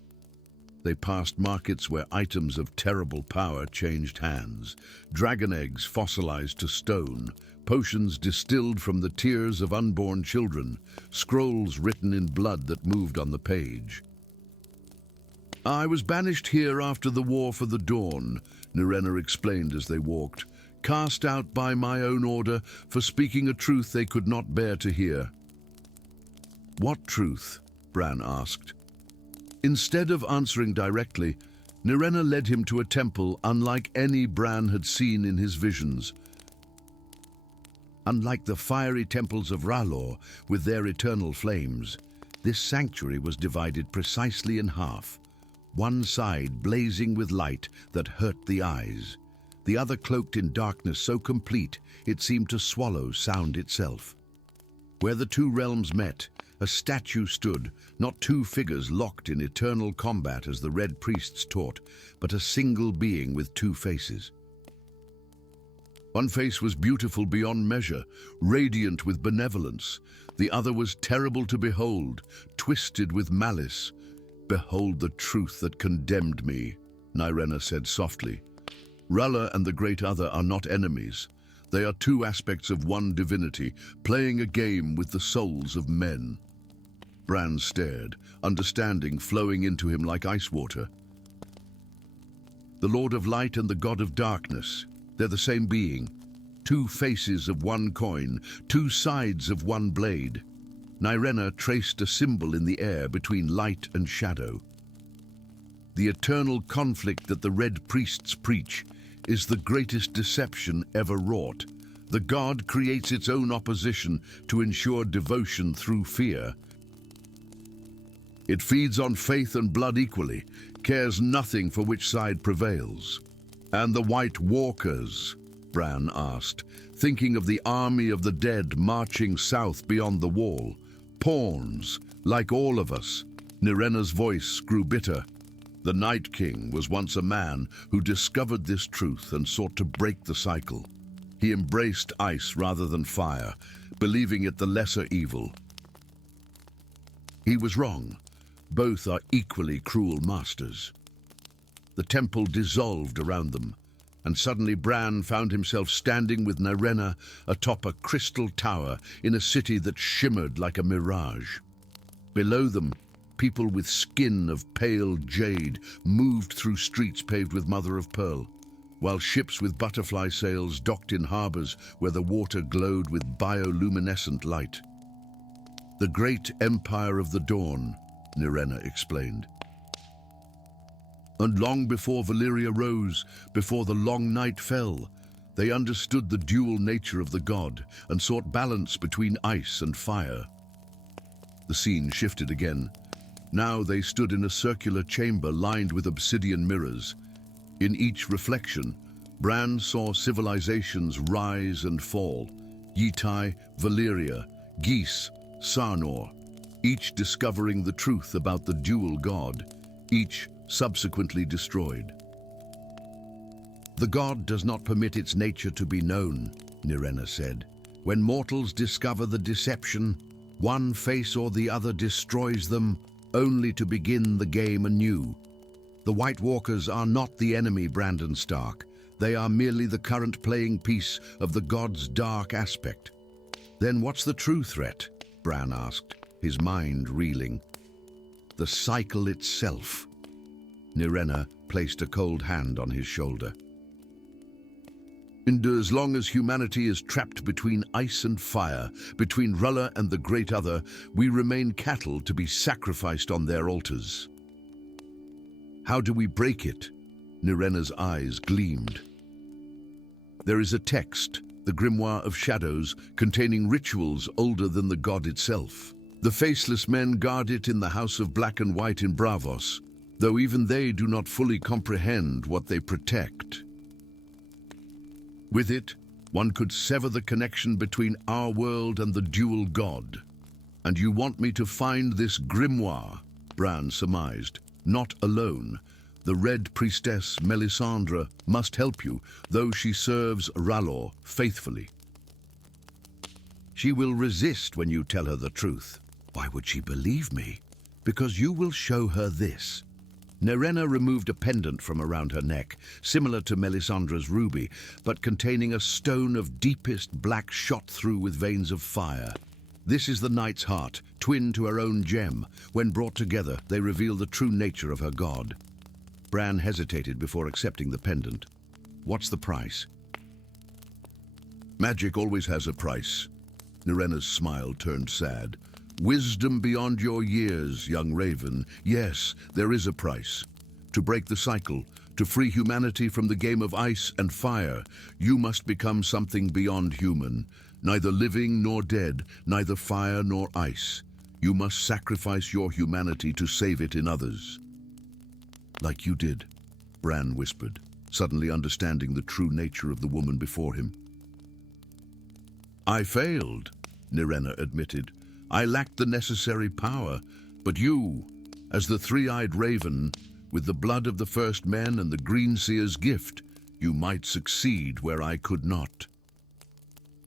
They passed markets where items of terrible power changed hands, dragon eggs fossilized to stone, potions distilled from the tears of unborn children, scrolls written in blood that moved on the page. "I was banished here after the War for the Dawn," Nirena explained as they walked, "cast out by my own order for speaking a truth they could not bear to hear." "What truth?" Bran asked. Instead of answering directly, Nirena led him to a temple unlike any Bran had seen in his visions. Unlike the fiery temples of R'hllor with their eternal flames, this sanctuary was divided precisely in half. One side blazing with light that hurt the eyes, the other cloaked in darkness so complete it seemed to swallow sound itself. Where the two realms met, a statue stood, not two figures locked in eternal combat as the Red Priests taught, but a single being with two faces. One face was beautiful beyond measure, radiant with benevolence. The other was terrible to behold, twisted with malice. "Behold the truth that condemned me," Nirena said softly. "R'hllor and the Great Other are not enemies. They are two aspects of one divinity, playing a game with the souls of men." Bran stared, understanding flowing into him like ice water. "The Lord of Light and the God of Darkness, they're the same being. Two faces of one coin, two sides of one blade." Nirena traced a symbol in the air between light and shadow. "The eternal conflict that the Red Priests preach is the greatest deception ever wrought. The god creates its own opposition to ensure devotion through fear. It feeds on faith and blood equally, cares nothing for which side prevails." "And the White Walkers?" Bran asked, thinking of the army of the dead marching south beyond the wall. "Pawns, like all of us." Nirena's voice grew bitter. "The Night King was once a man who discovered this truth and sought to break the cycle. He embraced ice rather than fire, believing it the lesser evil. He was wrong. Both are equally cruel masters." The temple dissolved around them, and suddenly Bran found himself standing with Nirena atop a crystal tower in a city that shimmered like a mirage. Below them, people with skin of pale jade moved through streets paved with mother-of-pearl, while ships with butterfly sails docked in harbors where the water glowed with bioluminescent light. "The great empire of the dawn," Nirena explained. "And long before Valyria rose, before the long night fell, they understood the dual nature of the god and sought balance between ice and fire." The scene shifted again. Now they stood in a circular chamber lined with obsidian mirrors. In each reflection, Bran saw civilizations rise and fall. Yitai, Valyria, Geese, Sarnor. each discovering the truth about the dual god, each subsequently destroyed. The god does not permit its nature to be known, Nirena said. When mortals discover the deception, one face or the other destroys them, only to begin the game anew. The White Walkers are not the enemy, Brandon Stark. They are merely the current playing piece of the god's dark aspect. Then what's the true threat? Bran asked, his mind reeling. The cycle itself. Nirena placed a cold hand on his shoulder. And as long as humanity is trapped between ice and fire, between R'hllor and the Great Other, we remain cattle to be sacrificed on their altars. How do we break it? Nirena's eyes gleamed. There is a text, the Grimoire of Shadows, containing rituals older than the god itself. The faceless men guard it in the House of Black and White in Braavos, though even they do not fully comprehend what they protect. With it, one could sever the connection between our world and the dual god. And you want me to find this grimoire, Bran surmised. Not alone. The Red Priestess Melisandre must help you, though she serves R'hllor faithfully. She will resist when you tell her the truth. Why would she believe me? Because you will show her this. Nirena removed a pendant from around her neck, similar to Melisandre's ruby, but containing a stone of deepest black shot through with veins of fire. This is the Knight's heart, twin to her own gem. When brought together, they reveal the true nature of her god. Bran hesitated before accepting the pendant. What's the price? Magic always has a price. Nirena's smile turned sad. Wisdom beyond your years, young raven. Yes, there is a price. To break the cycle, to free humanity from the game of ice and fire, you must become something beyond human. Neither living nor dead, neither fire nor ice. You must sacrifice your humanity to save it in others. Like you did, Bran whispered, suddenly understanding the true nature of the woman before him. I failed, Nirena admitted. I lacked the necessary power, but you, as the three-eyed raven, with the blood of the first men and the green seer's gift, you might succeed where I could not.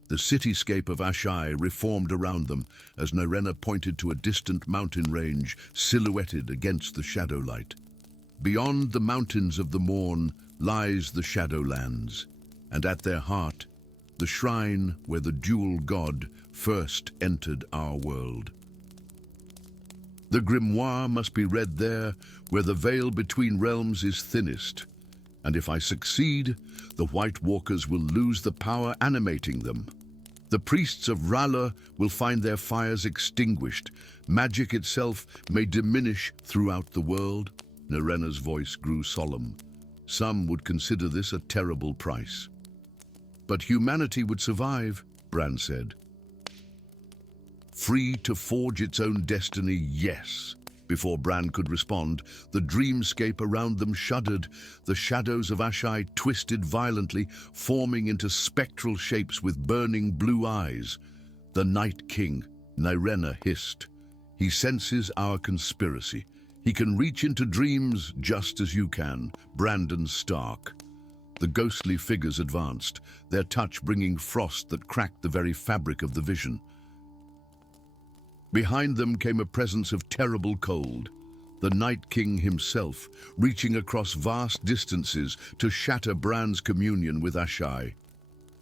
The cityscape of Asshai reformed around them as Nirena pointed to a distant mountain range silhouetted against the shadowlight. Beyond the mountains of the morn lies the Shadowlands, and at their heart, the shrine where the dual god first entered our world. The grimoire must be read there where the veil between realms is thinnest, and if I succeed, the White Walkers will lose the power animating them. The priests of R'hllor will find their fires extinguished. Magic itself may diminish throughout the world. Nirena's voice grew solemn. Some would consider this a terrible price. But humanity would survive, Bran said. Free to forge its own destiny, yes. Before Bran could respond, the dreamscape around them shuddered. The shadows of Asshai twisted violently, forming into spectral shapes with burning blue eyes. The Night King, Nirena hissed. He senses our conspiracy. He can reach into dreams just as you can, Brandon Stark. The ghostly figures advanced, their touch bringing frost that cracked the very fabric of the vision. Behind them came a presence of terrible cold, the Night King himself, reaching across vast distances to shatter Bran's communion with Asshai.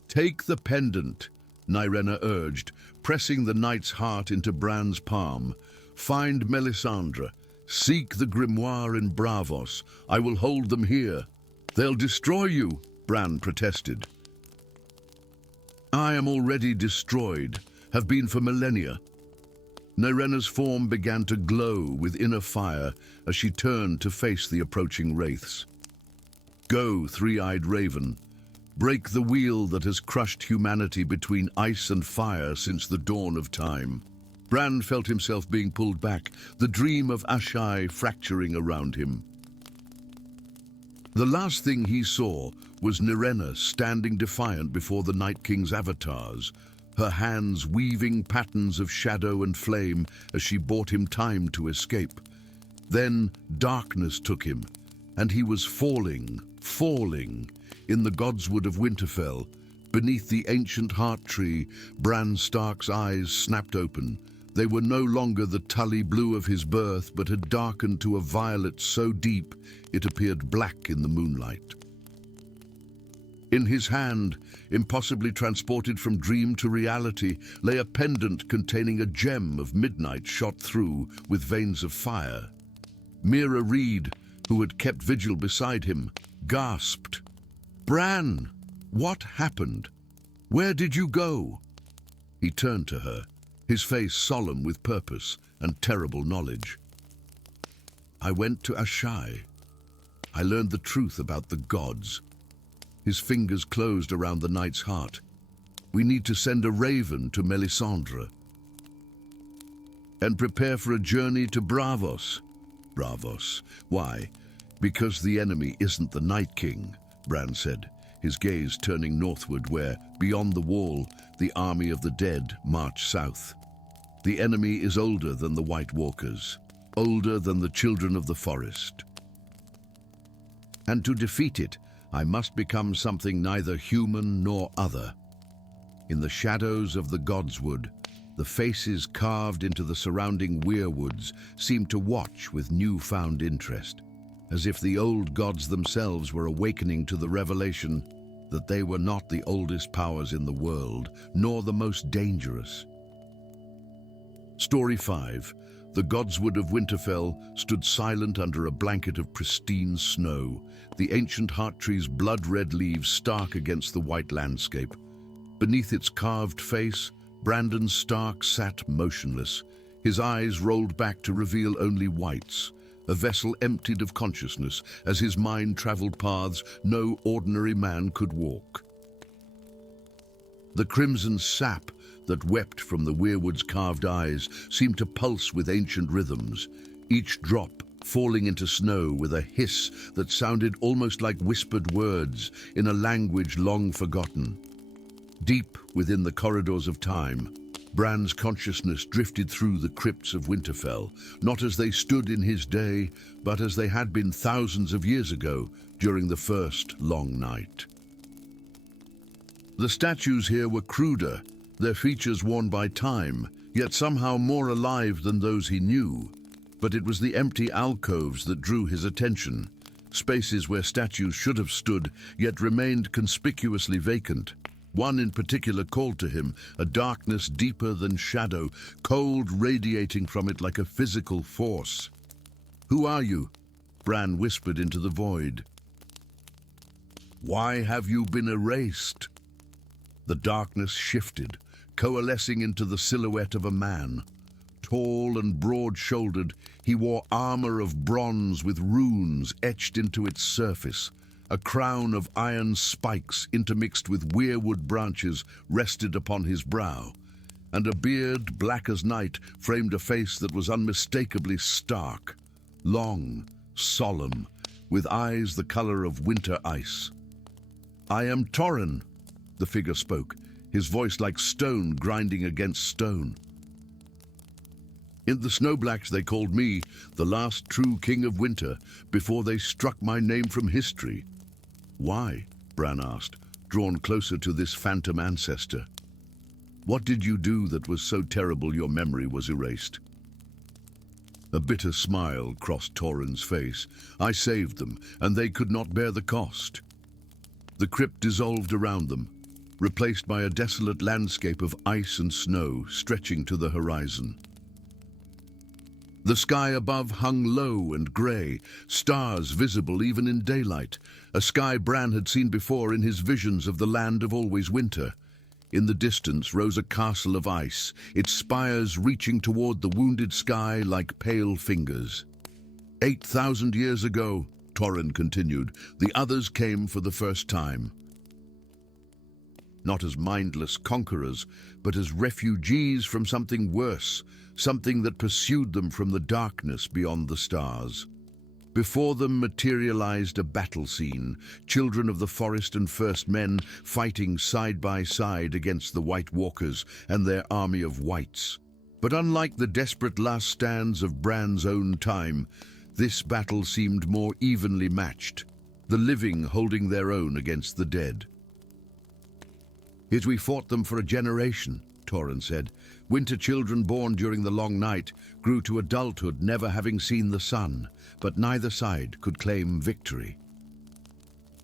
Take the pendant, Nirena urged, pressing the knight's heart into Bran's palm. Find Melisandre. Seek the grimoire in Braavos. I will hold them here. They'll destroy you, Bran protested. I am already destroyed, have been for millennia. Nirena's form began to glow with inner fire as she turned to face the approaching wraiths. Go, three-eyed raven. Break the wheel that has crushed humanity between ice and fire since the dawn of time. Bran felt himself being pulled back, the dream of Asshai fracturing around him. The last thing he saw was Nirena standing defiant before the Night King's avatars, her hands weaving patterns of shadow and flame as she bought him time to escape. Then darkness took him, and he was falling in the godswood of Winterfell. Beneath the ancient heart tree, Bran Stark's eyes snapped open. They were no longer the tully blue of his birth, but had darkened to a violet so deep it appeared black in the moonlight. In his hand, impossibly transported from dream to reality, lay a pendant containing a gem of midnight shot through with veins of fire. Mira Reed, who had kept vigil beside him, gasped. "Bran, what happened? Where did you go?" He turned to her, his face solemn with purpose and terrible knowledge. "I went to Asshai. I learned the truth about the gods." His fingers closed around the knight's heart. "We need to send a raven to Melisandre and prepare for a journey to Braavos." "Braavos? Why?" "Because the enemy isn't the Night King," Bran said, his gaze turning northward where, beyond the wall, the army of the dead marched south. "The enemy is older than the White Walkers, older than the children of the forest. And to defeat it, I must become something neither human nor other." In the shadows of the godswood, the faces carved into the surrounding weirwoods seemed to watch with newfound interest, as if the old gods themselves were awakening to the revelation that they were not the oldest powers in the world, nor the most dangerous. Story 5. The godswood of Winterfell stood silent under a blanket of pristine snow, the ancient heart tree's blood-red leaves stark against the white landscape. Beneath its carved face, Brandon Stark sat motionless, his eyes rolled back to reveal only whites, a vessel emptied of consciousness as his mind traveled paths no ordinary man could walk. The crimson sap that wept from the weirwood's carved eyes seemed to pulse with ancient rhythms, each drop falling into snow with a hiss that sounded almost like whispered words in a language long forgotten. Deep within the corridors of time, Bran's consciousness drifted through the crypts of Winterfell, not as they stood in his day, but as they had been thousands of years ago during the first long night. The statues here were cruder, their features worn by time, yet somehow more alive than those he knew. But it was the empty alcoves that drew his attention, spaces where statues should have stood, yet remained conspicuously vacant. One in particular called to him, a darkness deeper than shadow, cold radiating from it like a physical force. "Who are you?" Bran whispered into the void. "Why have you been erased?" The darkness shifted, coalescing into the silhouette of a man. Tall and broad-shouldered, he wore armor of bronze with runes etched into its surface. A crown of iron spikes intermixed with weirwood branches rested upon his brow, and a beard black as night framed a face that was unmistakably stark, long, solemn, with eyes the color of winter ice. "I am Torren," the figure spoke, his voice like stone grinding against stone. "In the Snowblacks they called me the last true king of winter before they struck my name from history." "Why?" Bran asked, drawn closer to this phantom ancestor. "What did you do that was so terrible your memory was erased?" A bitter smile crossed Torren's face. "I saved them, and they could not bear the cost." The crypt dissolved around them, replaced by a desolate landscape of ice and snow stretching to the horizon. The sky above hung low and grey, stars visible even in daylight, a sky Bran had seen before in his visions of the land of always winter. In the distance rose a castle of ice, its spires reaching toward the wounded sky like pale fingers. 8,000 years ago, Torren continued, the others came for the first time. Not as mindless conquerors, but as refugees from something worse, something that pursued them from the darkness beyond the stars. Before them materialized a battle scene, children of the forest and first men fighting side by side against the White Walkers and their army of whites. But unlike the desperate last stands of Bran's own time, this battle seemed more evenly matched, the living holding their own against the dead. "Yet we fought them for a generation," Torrin said. "Winter children born during the long night grew to adulthood never having seen the sun, but neither side could claim victory."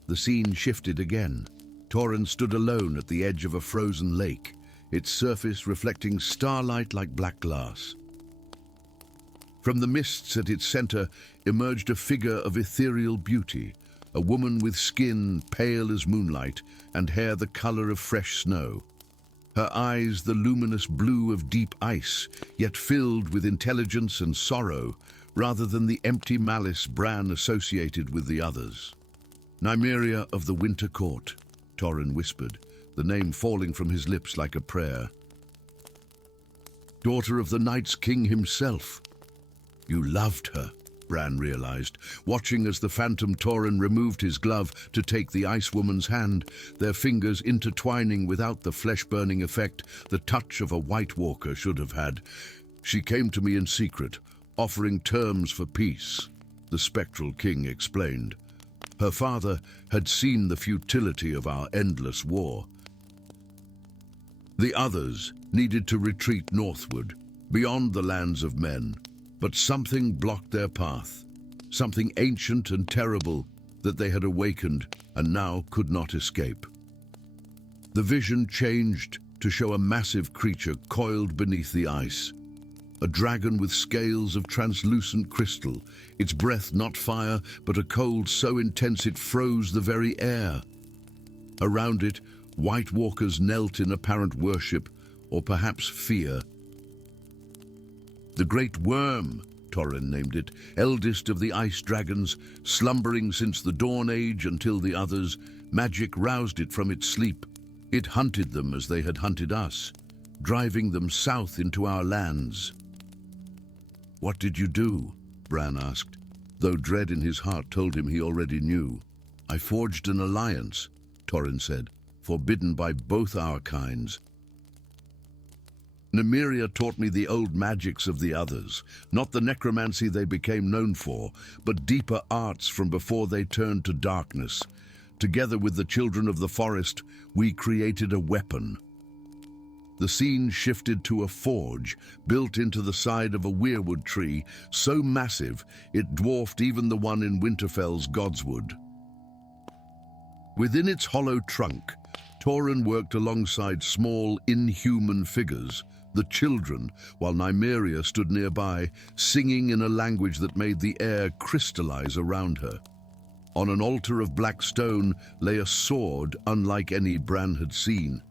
The scene shifted again. Torrin stood alone at the edge of a frozen lake, its surface reflecting starlight like black glass. From the mists at its center emerged a figure of ethereal beauty, a woman with skin pale as moonlight and hair the color of fresh snow. Her eyes the luminous blue of deep ice, yet filled with intelligence and sorrow, rather than the empty malice Bran associated with the others. "Nymeria of the Winter Court," Torrin whispered, the name falling from his lips like a prayer. "Daughter of the Night's King himself." "You loved her," Bran realized, watching as the phantom Torrin removed his glove to take the Ice Woman's hand, their fingers intertwining without the flesh-burning effect the touch of a White Walker should have had. "She came to me in secret, offering terms for peace," the spectral king explained. "Her father had seen the futility of our endless war. The others needed to retreat northward, beyond the lands of men. But something blocked their path, something ancient and terrible that they had awakened and now could not escape." The vision changed to show a massive creature coiled beneath the ice, a dragon with scales of translucent crystal, its breath not fire, but a cold so intense it froze the very air. Around it, White Walkers knelt in apparent worship, or perhaps fear. "The Great Worm," Torrin named it, eldest of the ice dragons, slumbering since the Dawn Age until the others, magic roused it from its sleep. It hunted them as they had hunted us, driving them south into our lands. "What did you do?" Bran asked, though dread in his heart told him he already knew. "I forged an alliance," Torrin said, "forbidden by both our kinds. Nymeria taught me the old magics of the others, not the necromancy they became known for, but deeper arts from before they turned to darkness. Together with the children of the forest, we created a weapon." The scene shifted to a forge built into the side of a weirwood tree, so massive it dwarfed even the one in Winterfell's Godswood. Within its hollow trunk, Torrin worked alongside small, inhuman figures, the children, while Nymeria stood nearby, singing in a language that made the air crystallize around her. On an altar of black stone lay a sword unlike any Bran had seen.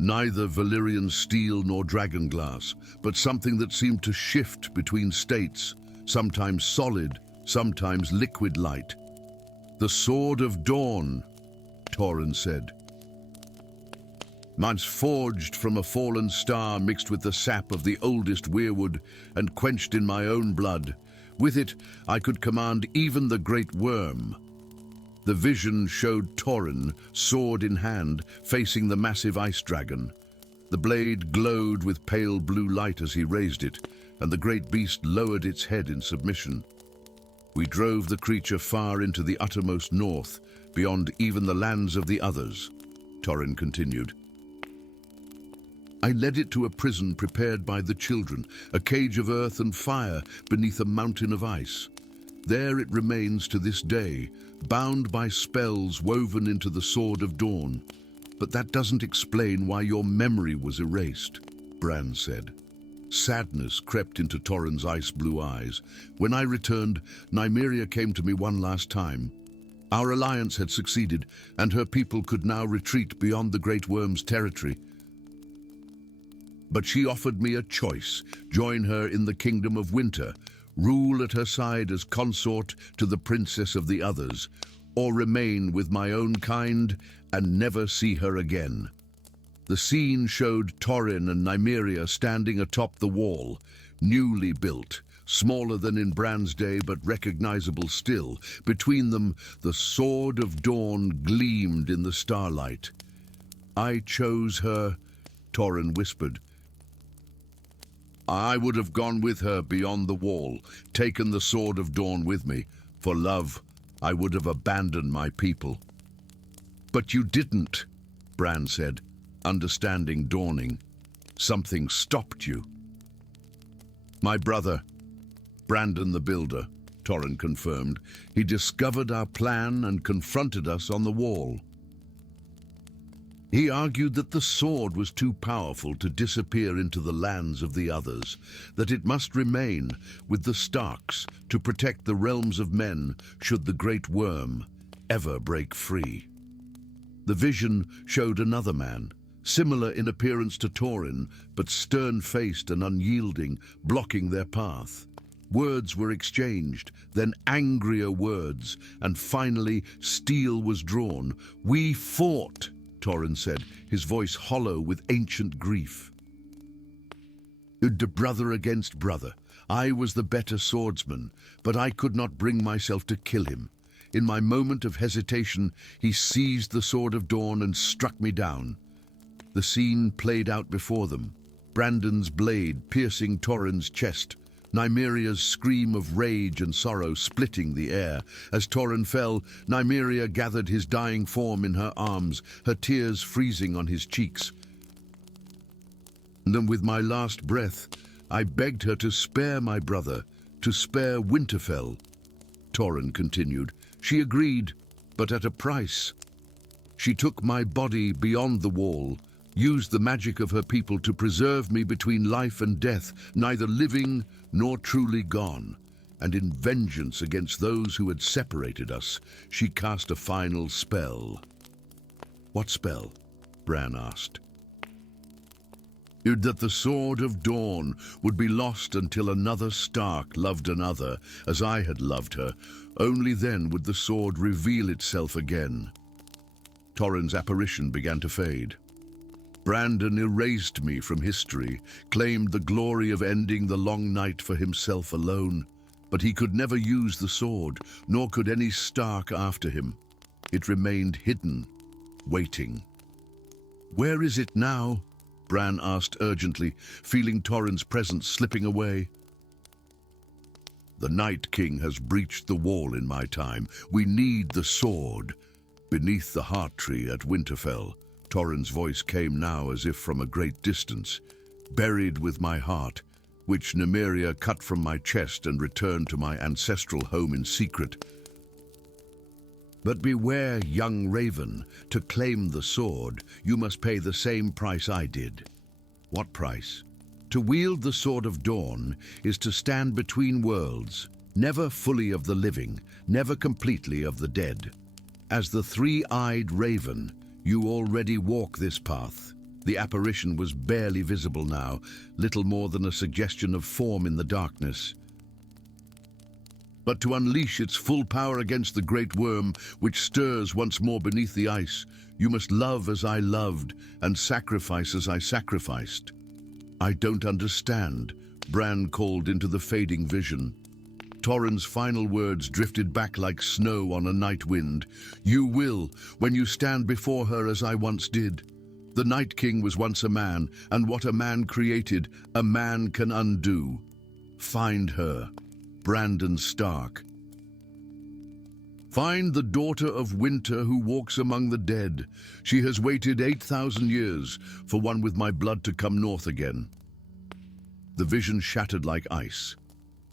Neither Valyrian steel nor dragonglass, but something that seemed to shift between states, sometimes solid, sometimes liquid light. "The Sword of Dawn," Torrin said. "Mine's forged from a fallen star mixed with the sap of the oldest weirwood and quenched in my own blood. With it, I could command even the Great Worm." The vision showed Torrin, sword in hand, facing the massive ice dragon. The blade glowed with pale blue light as he raised it, and the great beast lowered its head in submission. "We drove the creature far into the uttermost north, beyond even the lands of the others," Torrin continued. "I led it to a prison prepared by the children, a cage of earth and fire beneath a mountain of ice. There it remains to this day, bound by spells woven into the Sword of Dawn. But that doesn't explain why your memory was erased," Bran said. Sadness crept into Torrin's ice-blue eyes. "When I returned, Nymeria came to me one last time. Our alliance had succeeded, and her people could now retreat beyond the Great Worm's territory. But she offered me a choice: join her in the Kingdom of Winter, rule at her side as consort to the Princess of the Others, or remain with my own kind and never see her again." The scene showed Torrin and Nymeria standing atop the wall, newly built, smaller than in Bran's day but recognizable still. Between them, the sword of dawn gleamed in the starlight. "I chose her," Torrin whispered. "I would have gone with her beyond the wall, taken the sword of dawn with me. For love, I would have abandoned my people." "But you didn't," Bran said, understanding dawning. "Something stopped you." "My brother, Brandon the Builder," Torrin confirmed. "He discovered our plan and confronted us on the wall. He argued that the sword was too powerful to disappear into the lands of the others, that it must remain with the Starks to protect the realms of men should the great worm ever break free. The vision showed another man, similar in appearance to Torrin, but stern-faced and unyielding, blocking their path. Words were exchanged, then angrier words, and finally steel was drawn. "We fought," Torrin said, his voice hollow with ancient grief. "Brother against brother. I was the better swordsman, but I could not bring myself to kill him. In my moment of hesitation, he seized the sword of dawn and struck me down." The scene played out before them, Brandon's blade piercing Torrin's chest, Nymeria's scream of rage and sorrow splitting the air. As Torrin fell, Nymeria gathered his dying form in her arms, her tears freezing on his cheeks. "And then with my last breath, I begged her to spare my brother, to spare Winterfell," Torrin continued. "She agreed, but at a price. She took my body beyond the wall, used the magic of her people to preserve me between life and death, neither living nor truly gone. And in vengeance against those who had separated us, she cast a final spell." "What spell?" Bran asked. "That the sword of dawn would be lost until another Stark loved another, as I had loved her. Only then would the sword reveal itself again." Torrin's apparition began to fade. "Brandon erased me from history, claimed the glory of ending the long night for himself alone. But he could never use the sword, nor could any Stark after him. It remained hidden, waiting." "Where is it now?" Bran asked urgently, feeling Torrin's presence slipping away. "The Night King has breached the wall in my time. We need the sword." "Beneath the heart tree at Winterfell," Torrin's voice came now as if from a great distance. "Buried with my heart, which Nymeria cut from my chest and returned to my ancestral home in secret. But beware, young Raven. To claim the sword, you must pay the same price I did." "What price?" "To wield the sword of dawn is to stand between worlds, never fully of the living, never completely of the dead. As the three-eyed raven, you already walk this path." The apparition was barely visible now, little more than a suggestion of form in the darkness. "But to unleash its full power against the great worm, which stirs once more beneath the ice, you must love as I loved and sacrifice as I sacrificed." "I don't understand," Bran called into the fading vision. Torrin's final words drifted back like snow on a night wind. "You will, when you stand before her as I once did. The Night King was once a man, and what a man created, a man can undo. Find her, Brandon Stark. Find the daughter of winter who walks among the dead. She has waited 8,000 years for one with my blood to come north again." The vision shattered like ice,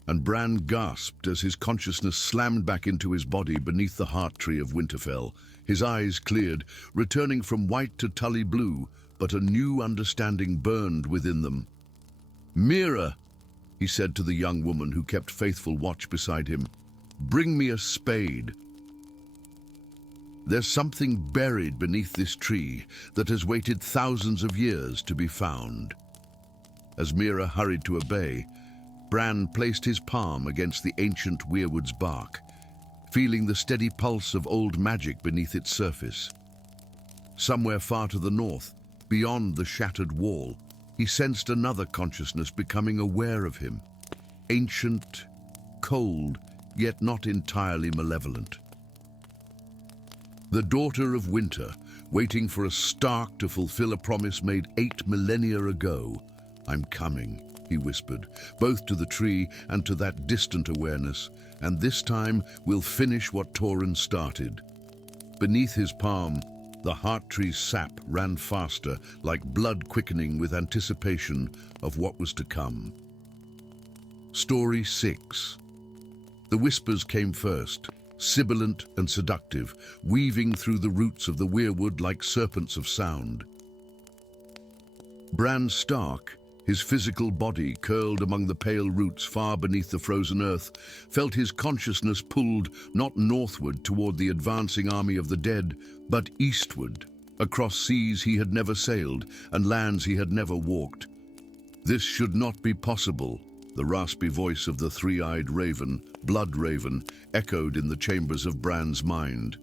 and Bran gasped as his consciousness slammed back into his body beneath the heart tree of Winterfell. His eyes cleared, returning from white to tully blue, but a new understanding burned within them. "Mira," he said to the young woman who kept faithful watch beside him, "bring me a spade. There's something buried beneath this tree that has waited thousands of years to be found." As Mira hurried to obey, Bran placed his palm against the ancient weirwood's bark, feeling the steady pulse of old magic beneath its surface. Somewhere far to the north, beyond the shattered wall, he sensed another consciousness becoming aware of him. ancient, cold, yet not entirely malevolent. The daughter of winter, waiting for a Stark to fulfill a promise made 8 millennia ago. "I'm coming," he whispered, both to the tree and to that distant awareness, "and this time we'll finish what Tauren started." Beneath his palm, the heart tree's sap ran faster, like blood quickening with anticipation of what was to come. Story 6. The whispers came first, sibilant and seductive, weaving through the roots of the weirwood like serpents of sound. Bran Stark, his physical body curled among the pale roots far beneath the frozen earth, felt his consciousness pulled not northward toward the advancing army of the dead, but eastward, across seas he had never sailed and lands he had never walked. This should not be possible, the raspy voice of the three-eyed raven, Blood Raven, echoed in the chambers of Bran's mind.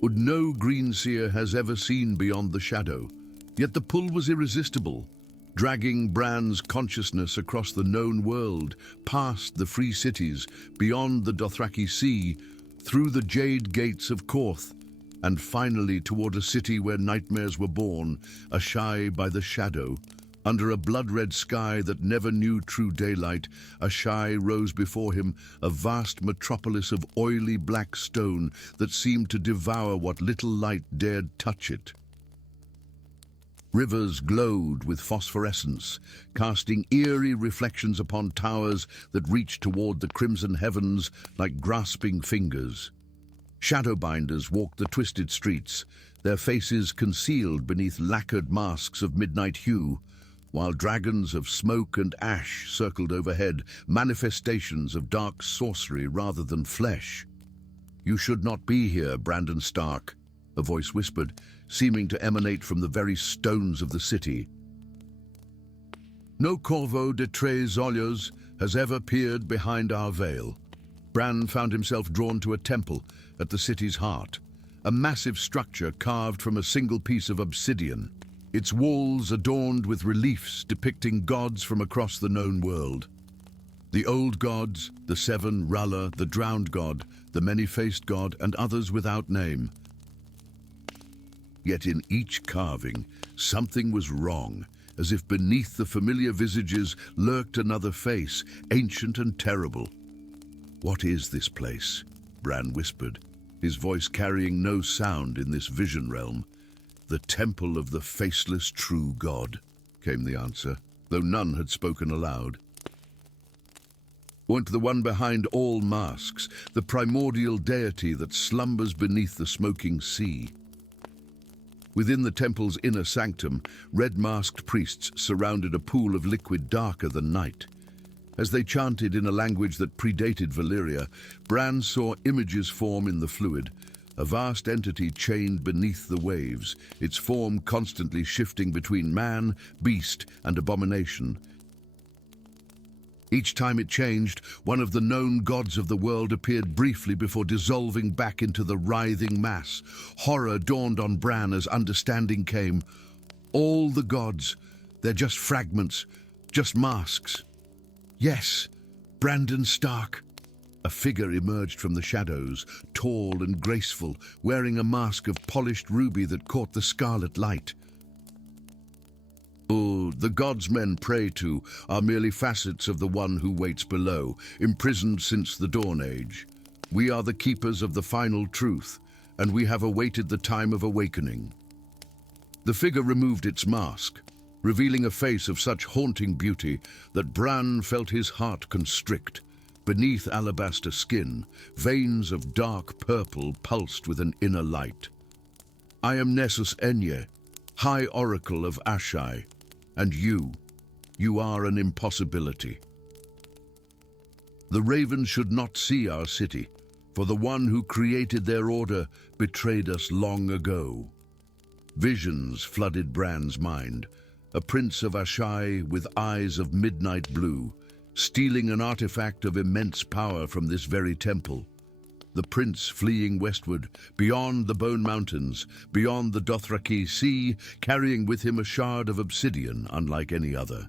No greenseer has ever seen beyond the shadow, yet the pull was irresistible, dragging Bran's consciousness across the known world, past the free cities, beyond the Dothraki Sea, through the jade gates of Korth, and finally toward a city where nightmares were born, Asshai by the shadow. Under a blood-red sky that never knew true daylight, Asshai rose before him, a vast metropolis of oily black stone that seemed to devour what little light dared touch it. Rivers glowed with phosphorescence, casting eerie reflections upon towers that reached toward the crimson heavens like grasping fingers. Shadowbinders walked the twisted streets, their faces concealed beneath lacquered masks of midnight hue, while dragons of smoke and ash circled overhead, manifestations of dark sorcery rather than flesh. "You should not be here, Brandon Stark," a voice whispered, seeming to emanate from the very stones of the city. "No Corvo de Tres Olhos has ever peered behind our veil." Bran found himself drawn to a temple at the city's heart, a massive structure carved from a single piece of obsidian, its walls adorned with reliefs depicting gods from across the known world. The old gods, the seven, Ralla, the drowned god, the many-faced god, and others without name. Yet in each carving, something was wrong, as if beneath the familiar visages lurked another face, ancient and terrible. "What is this place?" Bran whispered, his voice carrying no sound in this vision realm. "The temple of the faceless true god," came the answer, though none had spoken aloud. "Want the one behind all masks, the primordial deity that slumbers beneath the smoking sea." Within the temple's inner sanctum, red-masked priests surrounded a pool of liquid darker than night. As they chanted in a language that predated Valyria, Bran saw images form in the fluid, a vast entity chained beneath the waves, its form constantly shifting between man, beast, and abomination. Each time it changed, one of the known gods of the world appeared briefly before dissolving back into the writhing mass. Horror dawned on Bran as understanding came. All the gods, they're just fragments, just masks. Yes, Brandon Stark. A figure emerged from the shadows, tall and graceful, wearing a mask of polished ruby that caught the scarlet light. "Oh, the gods men pray to are merely facets of the one who waits below, imprisoned since the Dawn Age. We are the keepers of the final truth, and we have awaited the time of awakening." The figure removed its mask, revealing a face of such haunting beauty that Bran felt his heart constrict. Beneath alabaster skin, veins of dark purple pulsed with an inner light. "I am Nessus Enye, High Oracle of Asshai, and you are an impossibility. The ravens should not see our city, for the one who created their order betrayed us long ago." Visions flooded Bran's mind, a prince of Asshai with eyes of midnight blue, stealing an artifact of immense power from this very temple. The prince fleeing westward, beyond the Bone Mountains, beyond the Dothraki Sea, carrying with him a shard of obsidian unlike any other.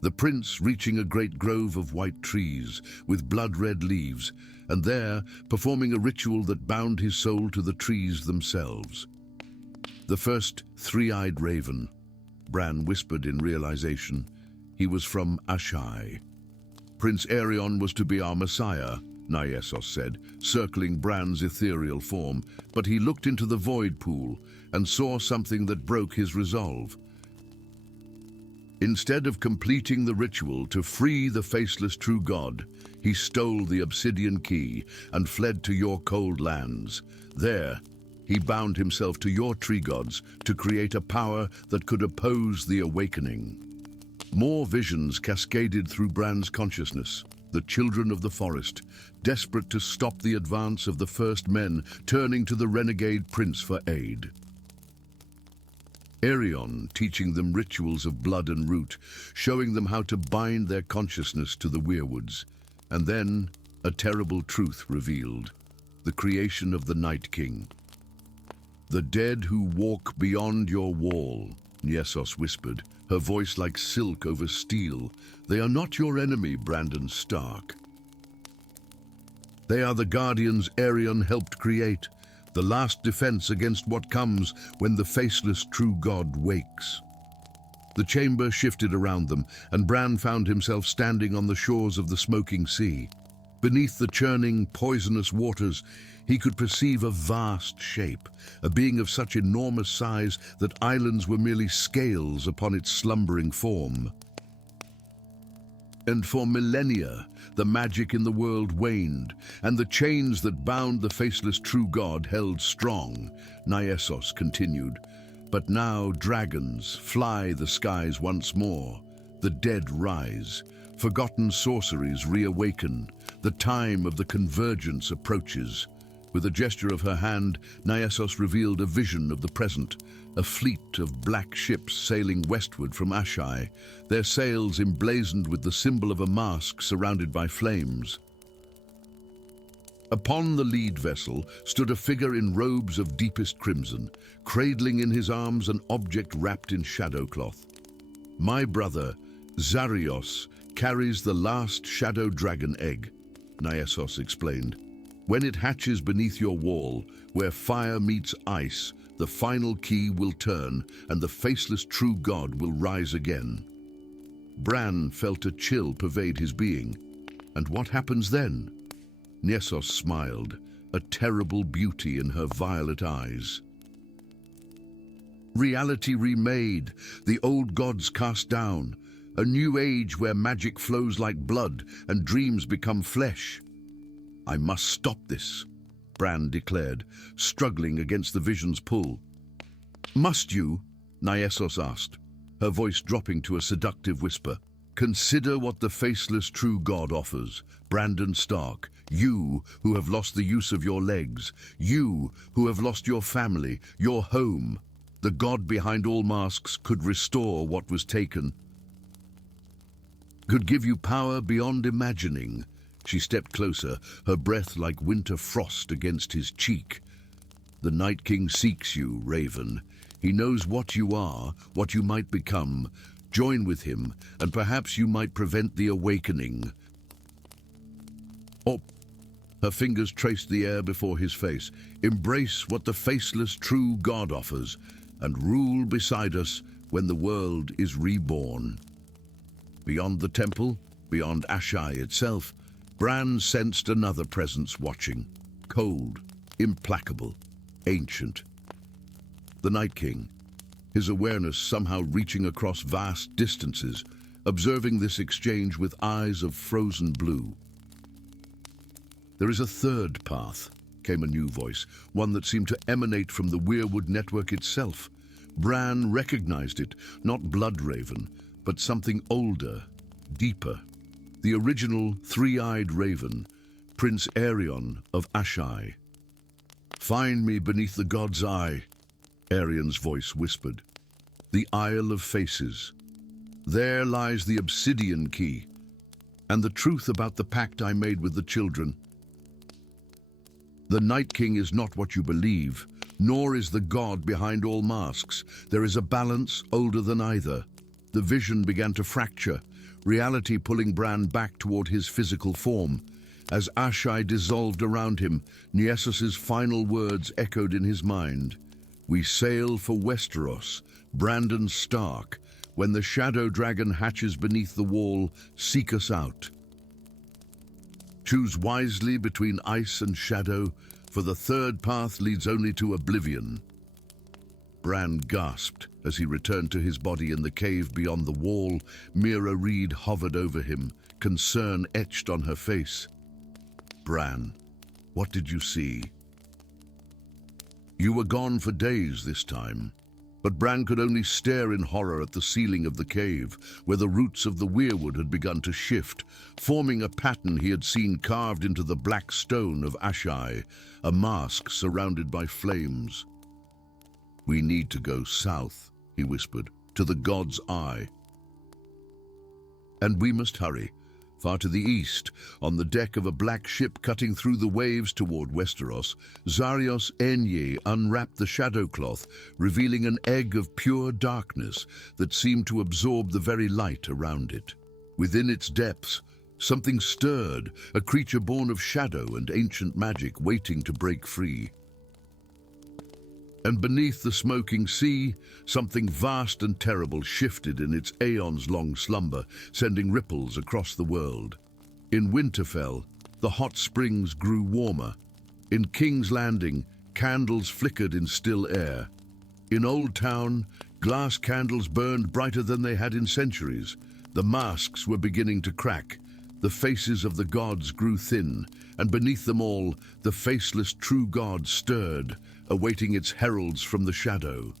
The prince reaching a great grove of white trees with blood-red leaves, and there performing a ritual that bound his soul to the trees themselves. The first three-eyed raven, Bran whispered in realization. He was from Asshai. Prince Aerion was to be our messiah, Nyesos said, circling Bran's ethereal form, but he looked into the void pool and saw something that broke his resolve. Instead of completing the ritual to free the faceless true god, he stole the obsidian key and fled to your cold lands. There, he bound himself to your tree gods to create a power that could oppose the awakening. More visions cascaded through Bran's consciousness. The children of the forest, desperate to stop the advance of the first men, turning to the renegade prince for aid. Aerion teaching them rituals of blood and root, showing them how to bind their consciousness to the weirwoods. And then, a terrible truth revealed, the creation of the Night King. The dead who walk beyond your wall, Nyesos whispered, her voice like silk over steel. They are not your enemy, Brandon Stark. They are the guardians Aerion helped create, the last defense against what comes when the faceless true god wakes. The chamber shifted around them, and Bran found himself standing on the shores of the smoking sea. Beneath the churning, poisonous waters, he could perceive a vast shape, a being of such enormous size that islands were merely scales upon its slumbering form. And for millennia, the magic in the world waned, and the chains that bound the faceless true god held strong, Nyesos continued. But now dragons fly the skies once more. The dead rise. Forgotten sorceries reawaken. The time of the convergence approaches. With a gesture of her hand, Nyesos revealed a vision of the present, a fleet of black ships sailing westward from Asshai, their sails emblazoned with the symbol of a mask surrounded by flames. Upon the lead vessel stood a figure in robes of deepest crimson, cradling in his arms an object wrapped in shadow cloth. My brother, Zarios, carries the last shadow dragon egg, Nyesos explained. When it hatches beneath your wall, where fire meets ice, the final key will turn and the faceless true god will rise again. Bran felt a chill pervade his being. And what happens then? Nyesos smiled, a terrible beauty in her violet eyes. Reality remade, the old gods cast down, a new age where magic flows like blood and dreams become flesh. I must stop this, Bran declared, struggling against the vision's pull. Must you? Nyesos asked, her voice dropping to a seductive whisper. Consider what the faceless true god offers, Brandon Stark, you who have lost the use of your legs, you who have lost your family, your home. The god behind all masks could restore what was taken, could give you power beyond imagining. She stepped closer, her breath like winter frost against his cheek. The Night King seeks you, Raven. He knows what you are, what you might become. Join with him, and perhaps you might prevent the awakening. Oh, her fingers traced the air before his face. Embrace what the faceless true god offers, and rule beside us when the world is reborn. Beyond the temple, beyond Asshai itself, Bran sensed another presence watching, cold, implacable, ancient. The Night King, his awareness somehow reaching across vast distances, observing this exchange with eyes of frozen blue. There is a third path, came a new voice, one that seemed to emanate from the Weirwood network itself. Bran recognized it, not Bloodraven, but something older, deeper. The original three-eyed raven, Prince Aerion of Asshai. Find me beneath the god's eye, Aerion's voice whispered. The Isle of Faces. There lies the obsidian key, and the truth about the pact I made with the children. The Night King is not what you believe, nor is the god behind all masks. There is a balance older than either. The vision began to fracture, reality pulling Bran back toward his physical form. As Asshai dissolved around him, Nessus's final words echoed in his mind. "We sail for Westeros, Brandon Stark. When the shadow dragon hatches beneath the wall, seek us out. Choose wisely between ice and shadow, for the third path leads only to oblivion." Bran gasped as he returned to his body in the cave beyond the wall. Mira Reed hovered over him, concern etched on her face. "Bran, what did you see?" "You were gone for days this time." But Bran could only stare in horror at the ceiling of the cave, where the roots of the weirwood had begun to shift, forming a pattern he had seen carved into the black stone of Asshai, a mask surrounded by flames. "We need to go south," he whispered, "to the God's Eye. And we must hurry. Far to the east, on the deck of a black ship cutting through the waves toward Westeros, Zarios Enye unwrapped the shadow cloth, revealing an egg of pure darkness that seemed to absorb the very light around it. Within its depths, something stirred, a creature born of shadow and ancient magic waiting to break free. And beneath the smoking sea, something vast and terrible shifted in its aeons-long slumber, sending ripples across the world. In Winterfell, the hot springs grew warmer. In King's Landing, candles flickered in still air. In Old Town, glass candles burned brighter than they had in centuries. The masks were beginning to crack. The faces of the gods grew thin, and beneath them all, the faceless true god stirred, awaiting its heralds from the shadow.